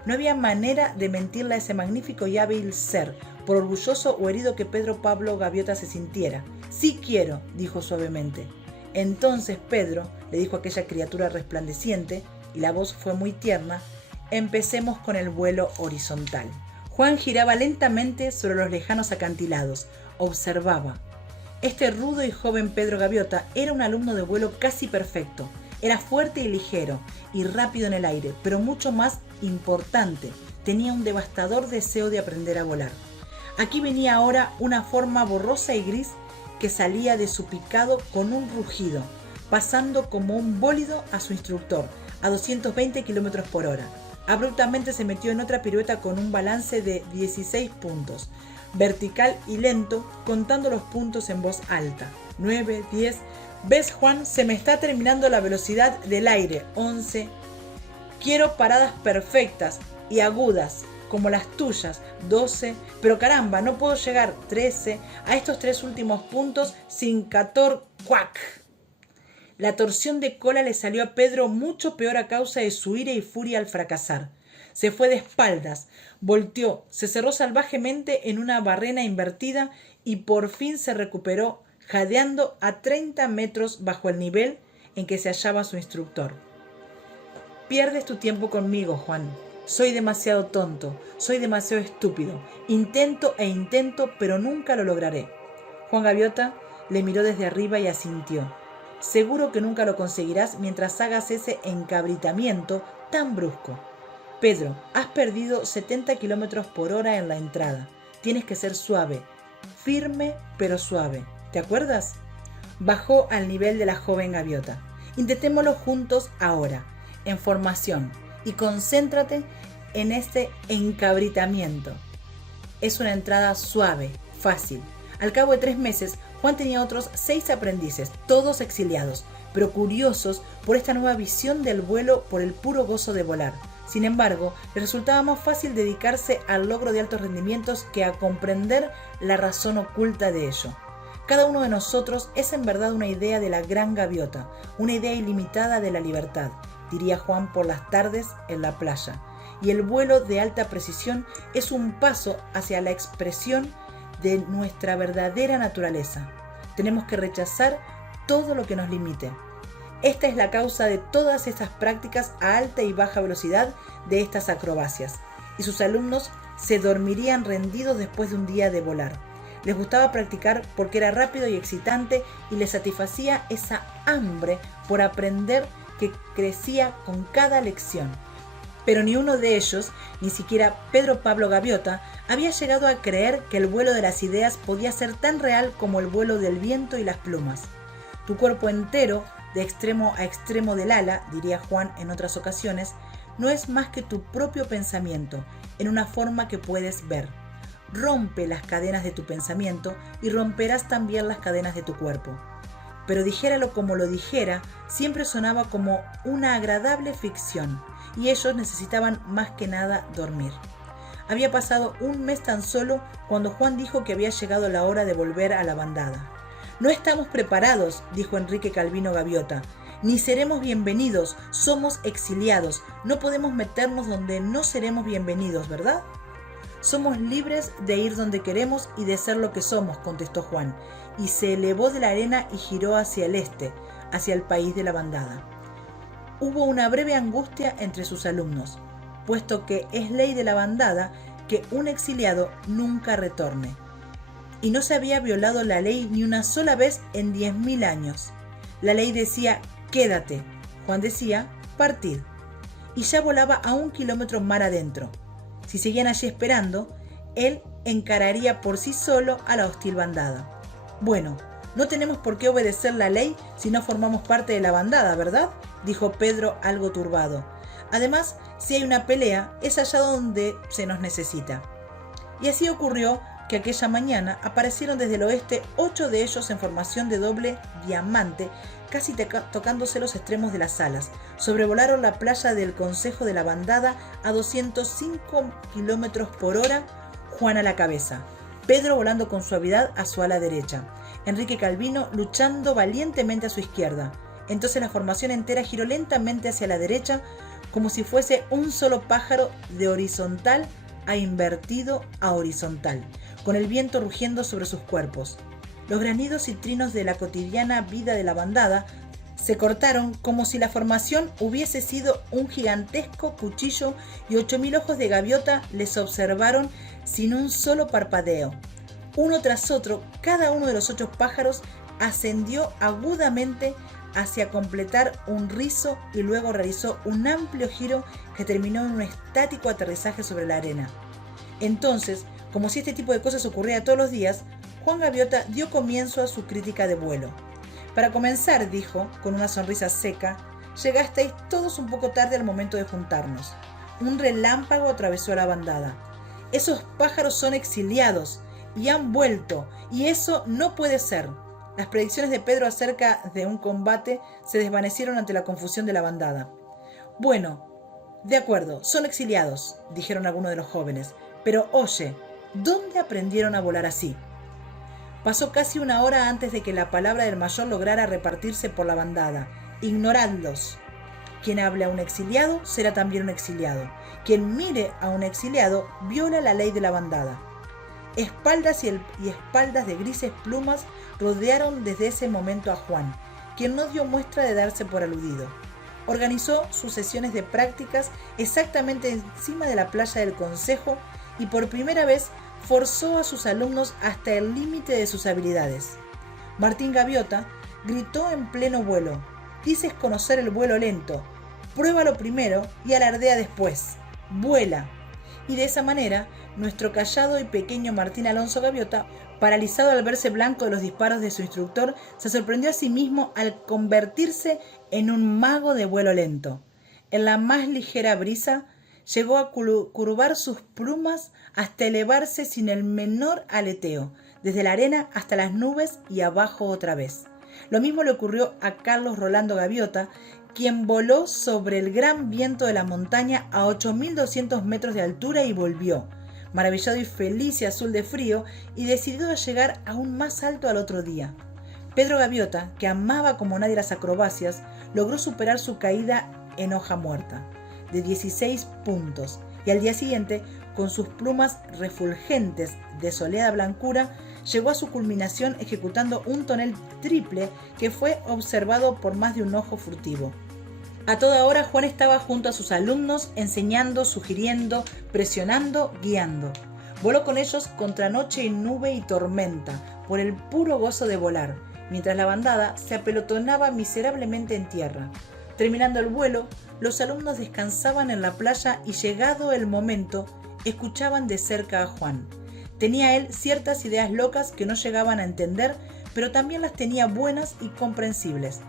No había manera de mentirle a ese magnífico y hábil ser, por orgulloso o herido que Pedro Pablo Gaviota se sintiera. Sí quiero, dijo suavemente. Entonces Pedro, le dijo a aquella criatura resplandeciente, y la voz fue muy tierna, empecemos con el vuelo horizontal. Juan giraba lentamente sobre los lejanos acantilados, observaba. Este rudo y joven Pedro Gaviota era un alumno de vuelo casi perfecto. Era fuerte y ligero, y rápido en el aire, pero mucho más importante, tenía un devastador deseo de aprender a volar. Aquí venía ahora una forma borrosa y gris que salía de su picado con un rugido, pasando como un bólido a su instructor, a 220 km por hora. Abruptamente se metió en otra pirueta con un balance de 16 puntos, vertical y lento, contando los puntos en voz alta. 9, 10... ¿Ves, Juan? Se me está terminando la velocidad del aire. 11. Quiero paradas perfectas y agudas, como las tuyas. 12. Pero caramba, no puedo llegar. 13. A estos 3 últimos puntos sin 14. ¡Cuac! La torsión de cola le salió a Pedro mucho peor a causa de su ira y furia al fracasar. Se fue de espaldas, volteó, se cerró salvajemente en una barrena invertida y por fin se recuperó, jadeando a 30 metros bajo el nivel en que se hallaba su instructor. Pierdes tu tiempo conmigo, Juan. Soy demasiado tonto, soy demasiado estúpido. Intento e intento, pero nunca lo lograré. Juan Gaviota le miró desde arriba y asintió. Seguro que nunca lo conseguirás mientras hagas ese encabritamiento tan brusco. Pedro, has perdido 70 km por hora en la entrada. Tienes que ser suave, firme pero suave. ¿Te acuerdas? Bajó al nivel de la joven gaviota. Intentémoslo juntos ahora, en formación, y concéntrate en este encabritamiento. Es una entrada suave, fácil. Al cabo de 3 meses, Juan tenía otros 6 aprendices, todos exiliados, pero curiosos por esta nueva visión del vuelo por el puro gozo de volar. Sin embargo, le resultaba más fácil dedicarse al logro de altos rendimientos que a comprender la razón oculta de ello. Cada uno de nosotros es en verdad una idea de la gran gaviota, una idea ilimitada de la libertad, diría Juan por las tardes en la playa. Y el vuelo de alta precisión es un paso hacia la expresión de nuestra verdadera naturaleza. Tenemos que rechazar todo lo que nos limite. Esta es la causa de todas estas prácticas a alta y baja velocidad de estas acrobacias, y sus alumnos se dormirían rendidos después de un día de volar. Les gustaba practicar porque era rápido y excitante y les satisfacía esa hambre por aprender que crecía con cada lección. Pero ni uno de ellos, ni siquiera Pedro Pablo Gaviota, había llegado a creer que el vuelo de las ideas podía ser tan real como el vuelo del viento y las plumas. Tu cuerpo entero, de extremo a extremo del ala, diría Juan en otras ocasiones, no es más que tu propio pensamiento, en una forma que puedes ver. Rompe las cadenas de tu pensamiento y romperás también las cadenas de tu cuerpo. Pero dijéralo como lo dijera, siempre sonaba como una agradable ficción, y ellos necesitaban más que nada dormir. Había pasado 1 mes tan solo cuando Juan dijo que había llegado la hora de volver a la bandada. No estamos preparados, dijo Enrique Calvino Gaviota, ni seremos bienvenidos, somos exiliados, no podemos meternos donde no seremos bienvenidos, ¿verdad? Somos libres de ir donde queremos y de ser lo que somos, contestó Juan, y se elevó de la arena y giró hacia el este, hacia el país de la bandada. Hubo una breve angustia entre sus alumnos, puesto que es ley de la bandada que un exiliado nunca retorne. Y no se había violado la ley ni una sola vez en 10.000 años. La ley decía, quédate. Juan decía, partid. Y ya volaba a 1 kilómetro mar adentro. Si seguían allí esperando, él encararía por sí solo a la hostil bandada. Bueno, no tenemos por qué obedecer la ley si no formamos parte de la bandada, ¿verdad?, dijo Pedro algo turbado. Además, si hay una pelea, es allá donde se nos necesita. Y así ocurrió que aquella mañana aparecieron desde el oeste 8 de ellos en formación de doble diamante, casi tocándose los extremos de las alas. Sobrevolaron la playa del Consejo de la Bandada a 205 kilómetros por hora, Juan a la cabeza, Pedro volando con suavidad a su ala derecha, Enrique Calvino luchando valientemente a su izquierda. Entonces la formación entera giró lentamente hacia la derecha, como si fuese un solo pájaro de horizontal a invertido a horizontal, con el viento rugiendo sobre sus cuerpos. Los granidos y trinos de la cotidiana vida de la bandada se cortaron como si la formación hubiese sido un gigantesco cuchillo y 8.000 ojos de gaviota les observaron sin un solo parpadeo. Uno tras otro, cada uno de los 8 pájaros ascendió agudamente hacia completar un rizo y luego realizó un amplio giro que terminó en un estático aterrizaje sobre la arena. Entonces, como si este tipo de cosas ocurriera todos los días, Juan Gaviota dio comienzo a su crítica de vuelo. Para comenzar, dijo, con una sonrisa seca, llegasteis todos un poco tarde al momento de juntarnos. Un relámpago atravesó la bandada. Esos pájaros son exiliados y han vuelto, y eso no puede ser. Las predicciones de Pedro acerca de un combate se desvanecieron ante la confusión de la bandada. Bueno, de acuerdo, son exiliados, dijeron algunos de los jóvenes, pero oye, ¿dónde aprendieron a volar así? Pasó casi 1 hora antes de que la palabra del mayor lograra repartirse por la bandada. Ignoradlos. Quien hable a un exiliado será también un exiliado. Quien mire a un exiliado viola la ley de la bandada. Espaldas y espaldas de grises plumas rodearon desde ese momento a Juan, quien no dio muestra de darse por aludido. Organizó sus sesiones de prácticas exactamente encima de la playa del Consejo y por primera vez forzó a sus alumnos hasta el límite de sus habilidades. Martín Gaviota gritó en pleno vuelo: dices conocer el vuelo lento, pruébalo primero y alardea después, vuela. Y de esa manera, nuestro callado y pequeño Martín Alonso Gaviota, paralizado al verse blanco de los disparos de su instructor, se sorprendió a sí mismo al convertirse en un mago de vuelo lento. En la más ligera brisa, llegó a curvar sus plumas hasta elevarse sin el menor aleteo, desde la arena hasta las nubes y abajo otra vez. Lo mismo le ocurrió a Carlos Rolando Gaviota, quien voló sobre el gran viento de la montaña a 8.200 metros de altura y volvió, maravillado y feliz y azul de frío, y decidido a llegar aún más alto al otro día. Pedro Gaviota, que amaba como nadie las acrobacias, logró superar su caída en hoja muerta, de 16 puntos, y al día siguiente, con sus plumas refulgentes de soleada blancura, llegó a su culminación ejecutando un tonel triple que fue observado por más de un ojo furtivo. A toda hora Juan estaba junto a sus alumnos, enseñando, sugiriendo, presionando, guiando. Voló con ellos contra noche y nube y tormenta, por el puro gozo de volar, mientras la bandada se apelotonaba miserablemente en tierra. Terminando el vuelo, los alumnos descansaban en la playa y, llegado el momento, escuchaban de cerca a Juan. Tenía él ciertas ideas locas que no llegaban a entender, pero también las tenía buenas y comprensibles.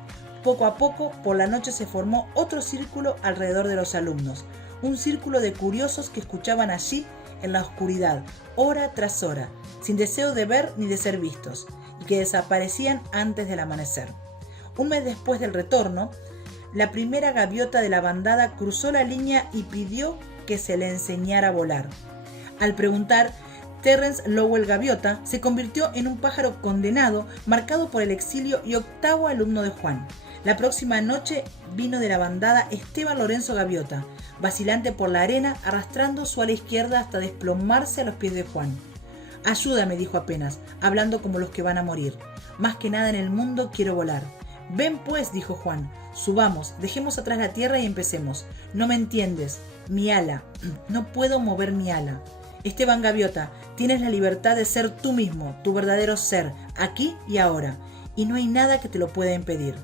Poco a poco, por la noche se formó otro círculo alrededor de los alumnos, un círculo de curiosos que escuchaban allí en la oscuridad, hora tras hora, sin deseo de ver ni de ser vistos, y que desaparecían antes del amanecer. Un mes después del retorno, la primera gaviota de la bandada cruzó la línea y pidió que se le enseñara a volar. Al preguntar, Terrence Lowell Gaviota se convirtió en un pájaro condenado, marcado por el exilio y 8º alumno de Juan. La próxima noche vino de la bandada Esteban Lorenzo Gaviota, vacilante por la arena, arrastrando su ala izquierda hasta desplomarse a los pies de Juan. «Ayúdame», dijo apenas, hablando como los que van a morir. «Más que nada en el mundo quiero volar». «Ven pues», dijo Juan, «subamos, dejemos atrás la tierra y empecemos». «No me entiendes, mi ala, no puedo mover mi ala». Esteban Gaviota, tienes la libertad de ser tú mismo, tu verdadero ser, aquí y ahora, y no hay nada que te lo pueda impedir.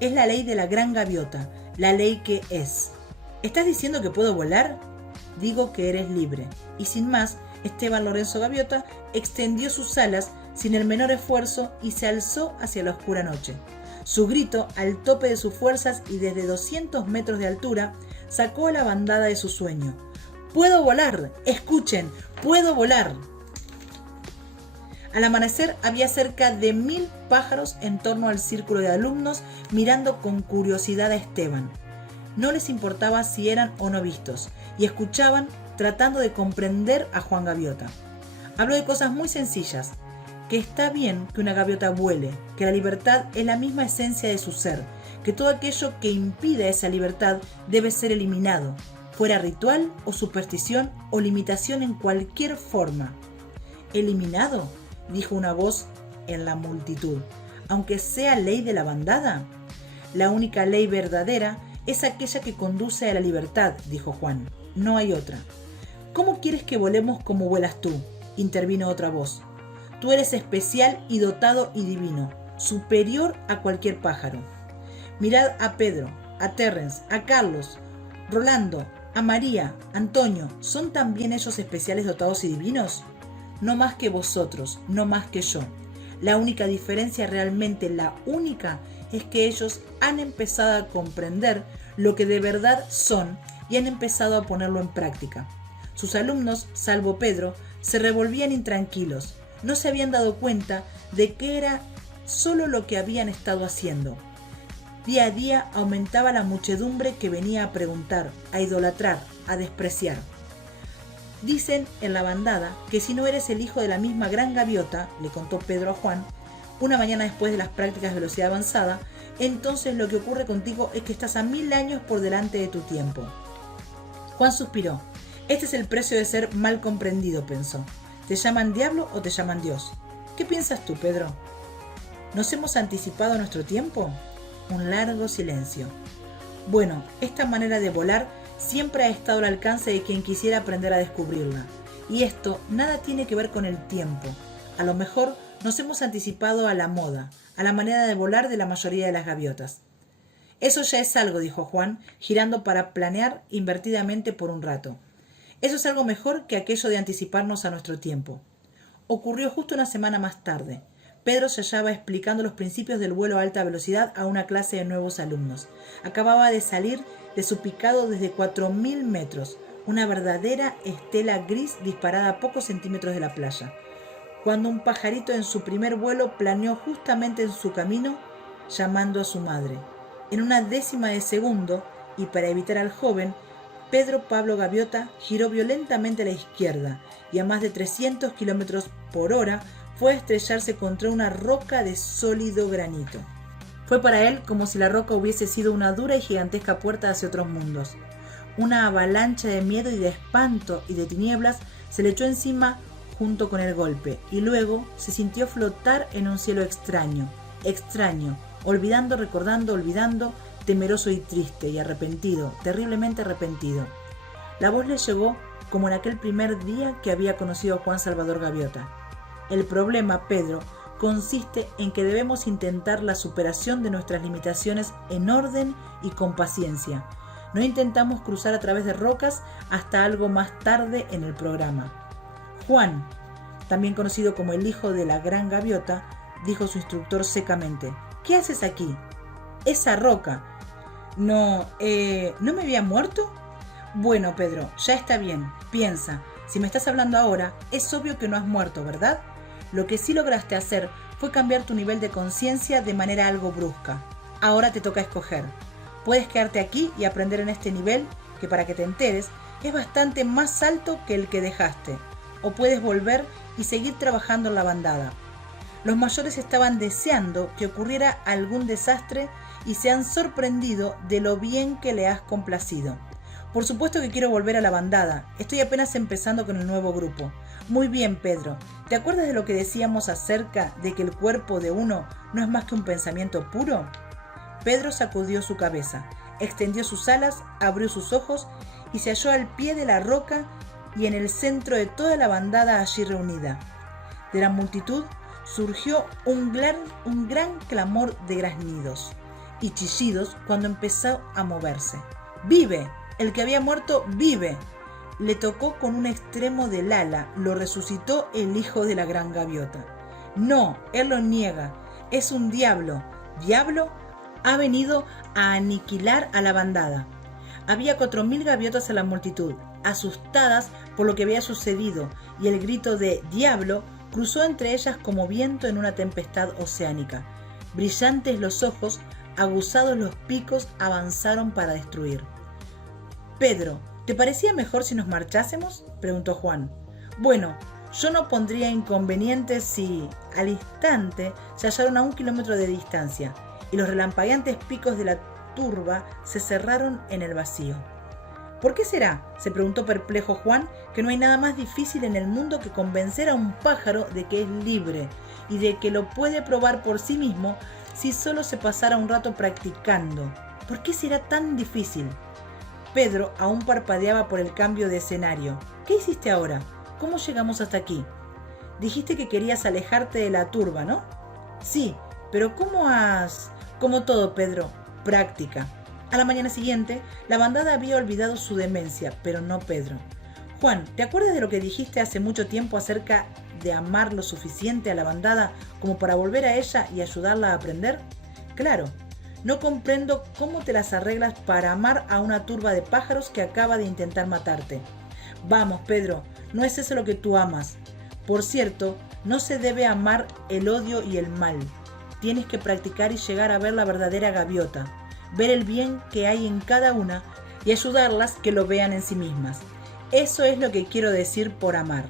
Es la ley de la gran gaviota, la ley que es. ¿Estás diciendo que puedo volar? Digo que eres libre. Y sin más, Esteban Lorenzo Gaviota extendió sus alas sin el menor esfuerzo y se alzó hacia la oscura noche. Su grito, al tope de sus fuerzas y desde 200 metros de altura, sacó a la bandada de su sueño. ¡Puedo volar! ¡Escuchen! ¡Puedo volar! Al amanecer había cerca de 1000 pájaros en torno al círculo de alumnos mirando con curiosidad a Esteban. No les importaba si eran o no vistos y escuchaban tratando de comprender a Juan Gaviota. Habló de cosas muy sencillas, que está bien que una gaviota vuele, que la libertad es la misma esencia de su ser, que todo aquello que impide esa libertad debe ser eliminado, fuera ritual o superstición o limitación en cualquier forma. ¿Eliminado?, dijo una voz en la multitud, aunque sea ley de la bandada. La única ley verdadera es aquella que conduce a la libertad, dijo Juan. No hay otra. ¿Cómo quieres que volemos como vuelas tú?, intervino otra voz. Tú eres especial y dotado y divino, superior a cualquier pájaro. Mirad a Pedro, a Terrence, a Carlos, Rolando, a María, Antonio, ¿son también ellos especiales, dotados y divinos? No más que vosotros, no más que yo. La única diferencia, realmente la única, es que ellos han empezado a comprender lo que de verdad son y han empezado a ponerlo en práctica. Sus alumnos, salvo Pedro, se revolvían intranquilos. No se habían dado cuenta de que era solo lo que habían estado haciendo. Día a día aumentaba la muchedumbre que venía a preguntar, a idolatrar, a despreciar. Dicen en la bandada que si no eres el hijo de la misma gran gaviota, le contó Pedro a Juan, una mañana después de las prácticas de velocidad avanzada, entonces lo que ocurre contigo es que estás a 1000 años por delante de tu tiempo. Juan suspiró. Este es el precio de ser mal comprendido, pensó. ¿Te llaman diablo o te llaman Dios? ¿Qué piensas tú, Pedro? ¿Nos hemos anticipado a nuestro tiempo? Un largo silencio. Bueno, esta manera de volar siempre ha estado al alcance de quien quisiera aprender a descubrirla. Y esto nada tiene que ver con el tiempo. A lo mejor nos hemos anticipado a la moda, a la manera de volar de la mayoría de las gaviotas. Eso ya es algo, dijo Juan, girando para planear invertidamente por un rato. Eso es algo mejor que aquello de anticiparnos a nuestro tiempo. Ocurrió justo una semana más tarde. Pedro se hallaba explicando los principios del vuelo a alta velocidad a una clase de nuevos alumnos. Acababa de salir de su picado desde 4000 metros, una verdadera estela gris disparada a pocos centímetros de la playa, cuando un pajarito en su primer vuelo planeó justamente en su camino, llamando a su madre. En una décima de segundo, y para evitar al joven, Pedro Pablo Gaviota giró violentamente a la izquierda y a más de 300 kilómetros por hora fue a estrellarse contra una roca de sólido granito. Fue para él como si la roca hubiese sido una dura y gigantesca puerta hacia otros mundos. Una avalancha de miedo y de espanto y de tinieblas se le echó encima junto con el golpe, y luego se sintió flotar en un cielo extraño, olvidando, recordando, olvidando, temeroso y triste y arrepentido, terriblemente arrepentido. La voz le llegó como en aquel primer día que había conocido a Juan Salvador Gaviota. El problema, Pedro, consiste en que debemos intentar la superación de nuestras limitaciones en orden y con paciencia. No intentamos cruzar a través de rocas hasta algo más tarde en el programa. Juan, también conocido como el hijo de la gran gaviota, dijo su instructor secamente. ¿Qué haces aquí? Esa roca. ¿No me había muerto? Bueno, Pedro, ya está bien. Piensa, si me estás hablando ahora, es obvio que no has muerto, ¿verdad? Lo que sí lograste hacer fue cambiar tu nivel de conciencia de manera algo brusca. Ahora te toca escoger. Puedes quedarte aquí y aprender en este nivel, que para que te enteres, es bastante más alto que el que dejaste. O puedes volver y seguir trabajando en la bandada. Los mayores estaban deseando que ocurriera algún desastre y se han sorprendido de lo bien que le has complacido. Por supuesto que quiero volver a la bandada. Estoy apenas empezando con el nuevo grupo. Muy bien, Pedro. ¿Te acuerdas de lo que decíamos acerca de que el cuerpo de uno no es más que un pensamiento puro? Pedro sacudió su cabeza, extendió sus alas, abrió sus ojos y se halló al pie de la roca y en el centro de toda la bandada allí reunida. De la multitud surgió un gran clamor de graznidos y chillidos cuando empezó a moverse. ¡Vive! El que había muerto vive. Le tocó con un extremo del ala, lo resucitó el hijo de la gran gaviota. No, él lo niega, es un diablo. ¿Diablo? Ha venido a aniquilar a la bandada. Había 4000 gaviotas en la multitud, asustadas por lo que había sucedido, y el grito de «diablo» cruzó entre ellas como viento en una tempestad oceánica. Brillantes los ojos, aguzados los picos, avanzaron para destruir. «Pedro, ¿te parecía mejor si nos marchásemos?», preguntó Juan. «Bueno, yo no pondría inconvenientes si...». Al instante se hallaron a 1 kilómetro de distancia, y los relampagueantes picos de la turba se cerraron en el vacío. «¿Por qué será?», se preguntó perplejo Juan, «que no hay nada más difícil en el mundo que convencer a un pájaro de que es libre y de que lo puede probar por sí mismo si solo se pasara un rato practicando? ¿Por qué será tan difícil?». Pedro aún parpadeaba por el cambio de escenario. «¿Qué hiciste ahora? ¿Cómo llegamos hasta aquí?». «Dijiste que querías alejarte de la turba, ¿no?». «Sí, pero ¿cómo has...?». «Como todo, Pedro, práctica». A la mañana siguiente, la bandada había olvidado su demencia, pero no Pedro. «Juan, ¿te acuerdas de lo que dijiste hace mucho tiempo acerca de amar lo suficiente a la bandada como para volver a ella y ayudarla a aprender?». «Claro. No comprendo cómo te las arreglas para amar a una turba de pájaros que acaba de intentar matarte». «Vamos, Pedro, no es eso lo que tú amas. Por cierto, no se debe amar el odio y el mal. Tienes que practicar y llegar a ver la verdadera gaviota, ver el bien que hay en cada una y ayudarlas que lo vean en sí mismas. Eso es lo que quiero decir por amar.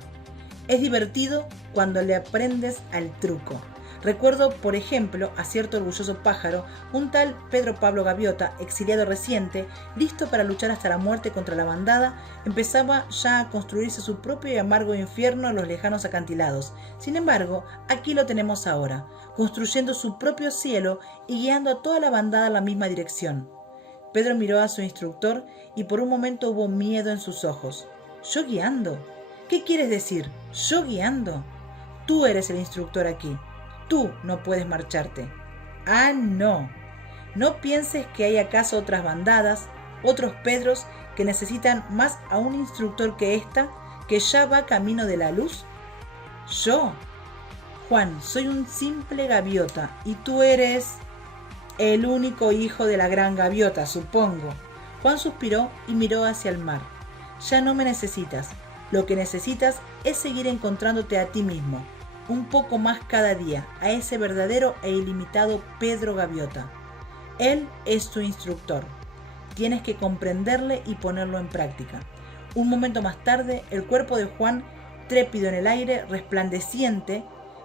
Es divertido cuando le aprendes al truco». Recuerdo, por ejemplo, a cierto orgulloso pájaro, un tal Pedro Pablo Gaviota, exiliado reciente, listo para luchar hasta la muerte contra la bandada, empezaba ya a construirse su propio y amargo infierno en los lejanos acantilados. Sin embargo, aquí lo tenemos ahora, construyendo su propio cielo y guiando a toda la bandada en la misma dirección. Pedro miró a su instructor y por un momento hubo miedo en sus ojos. «¿Yo guiando? ¿Qué quieres decir? ¿Yo guiando? Tú eres el instructor aquí. Tú no puedes marcharte». «Ah, no. ¿No pienses que hay acaso otras bandadas, otros Pedros que necesitan más a un instructor que esta, que ya va camino de la luz?». «¿Yo? Juan, soy un simple gaviota y tú eres...». «El único hijo de la gran gaviota, supongo». Juan suspiró y miró hacia el mar. «Ya no me necesitas. Lo que necesitas es seguir encontrándote a ti mismo, un poco más cada día, a ese verdadero e ilimitado Pedro Gaviota. Él es tu instructor. Tienes que comprenderle y ponerlo en práctica». Un momento más tarde, el cuerpo de Juan, trépido en el aire, resplandeciente,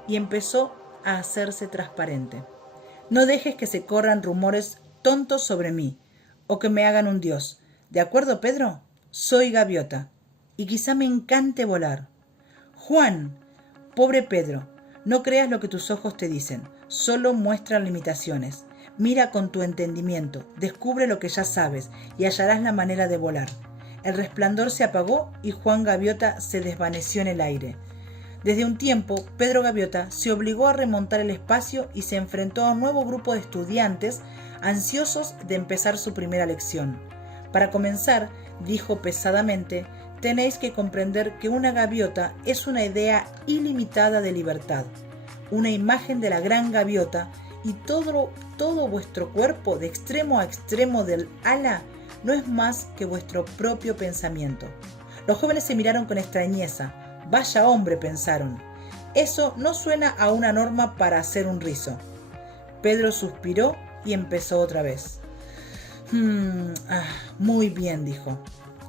y empezó a hacerse transparente. «No dejes que se corran rumores tontos sobre mí, o que me hagan un dios. ¿De acuerdo, Pedro? Soy gaviota, y quizá me encante volar». «Juan, pobre Pedro, no creas lo que tus ojos te dicen, solo muestran limitaciones. Mira con tu entendimiento, descubre lo que ya sabes y hallarás la manera de volar». El resplandor se apagó y Juan Gaviota se desvaneció en el aire. Desde un tiempo, Pedro Gaviota se obligó a remontar el espacio y se enfrentó a un nuevo grupo de estudiantes ansiosos de empezar su primera lección. «Para comenzar», dijo pesadamente, «tenéis que comprender que una gaviota es una idea ilimitada de libertad, una imagen de la gran gaviota, y todo vuestro cuerpo, de extremo a extremo del ala, no es más que vuestro propio pensamiento». Los jóvenes se miraron con extrañeza. «Vaya hombre», pensaron, «eso no suena a una norma para hacer un rizo». Pedro suspiró y empezó otra vez. «Muy bien», dijo,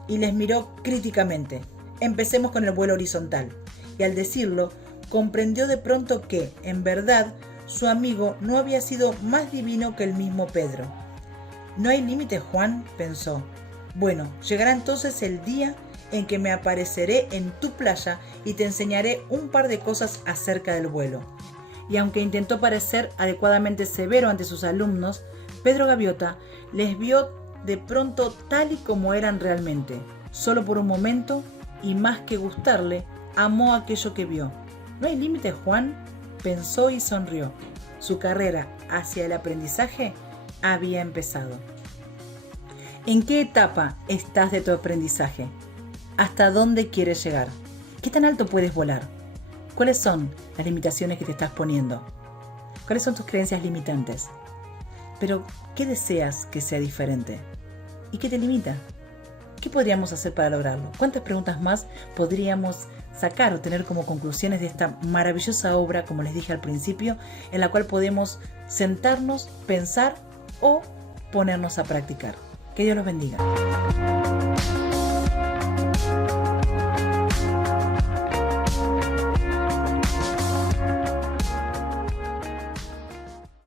y les miró críticamente. «Empecemos con el vuelo horizontal». Y al decirlo, comprendió de pronto que, en verdad, su amigo no había sido más divino que el mismo Pedro. «No hay límite, Juan», pensó. «Bueno, llegará entonces el día en que me apareceré en tu playa y te enseñaré un par de cosas acerca del vuelo». Y aunque intentó parecer adecuadamente severo ante sus alumnos, Pedro Gaviota les vio de pronto tal y como eran realmente. Solo por un momento y más que gustarle, amó aquello que vio. ¿No hay límite, Juan? Pensó y sonrió. Su carrera hacia el aprendizaje había empezado. ¿En qué etapa estás de tu aprendizaje? ¿Hasta dónde quieres llegar? ¿Qué tan alto puedes volar? ¿Cuáles son las limitaciones que te estás poniendo? ¿Cuáles son tus creencias limitantes? Pero, ¿qué deseas que sea diferente? ¿Y qué te limita? ¿Qué podríamos hacer para lograrlo? ¿Cuántas preguntas más podríamos sacar o tener como conclusiones de esta maravillosa obra, como les dije al principio, en la cual podemos sentarnos, pensar o ponernos a practicar? Que Dios los bendiga.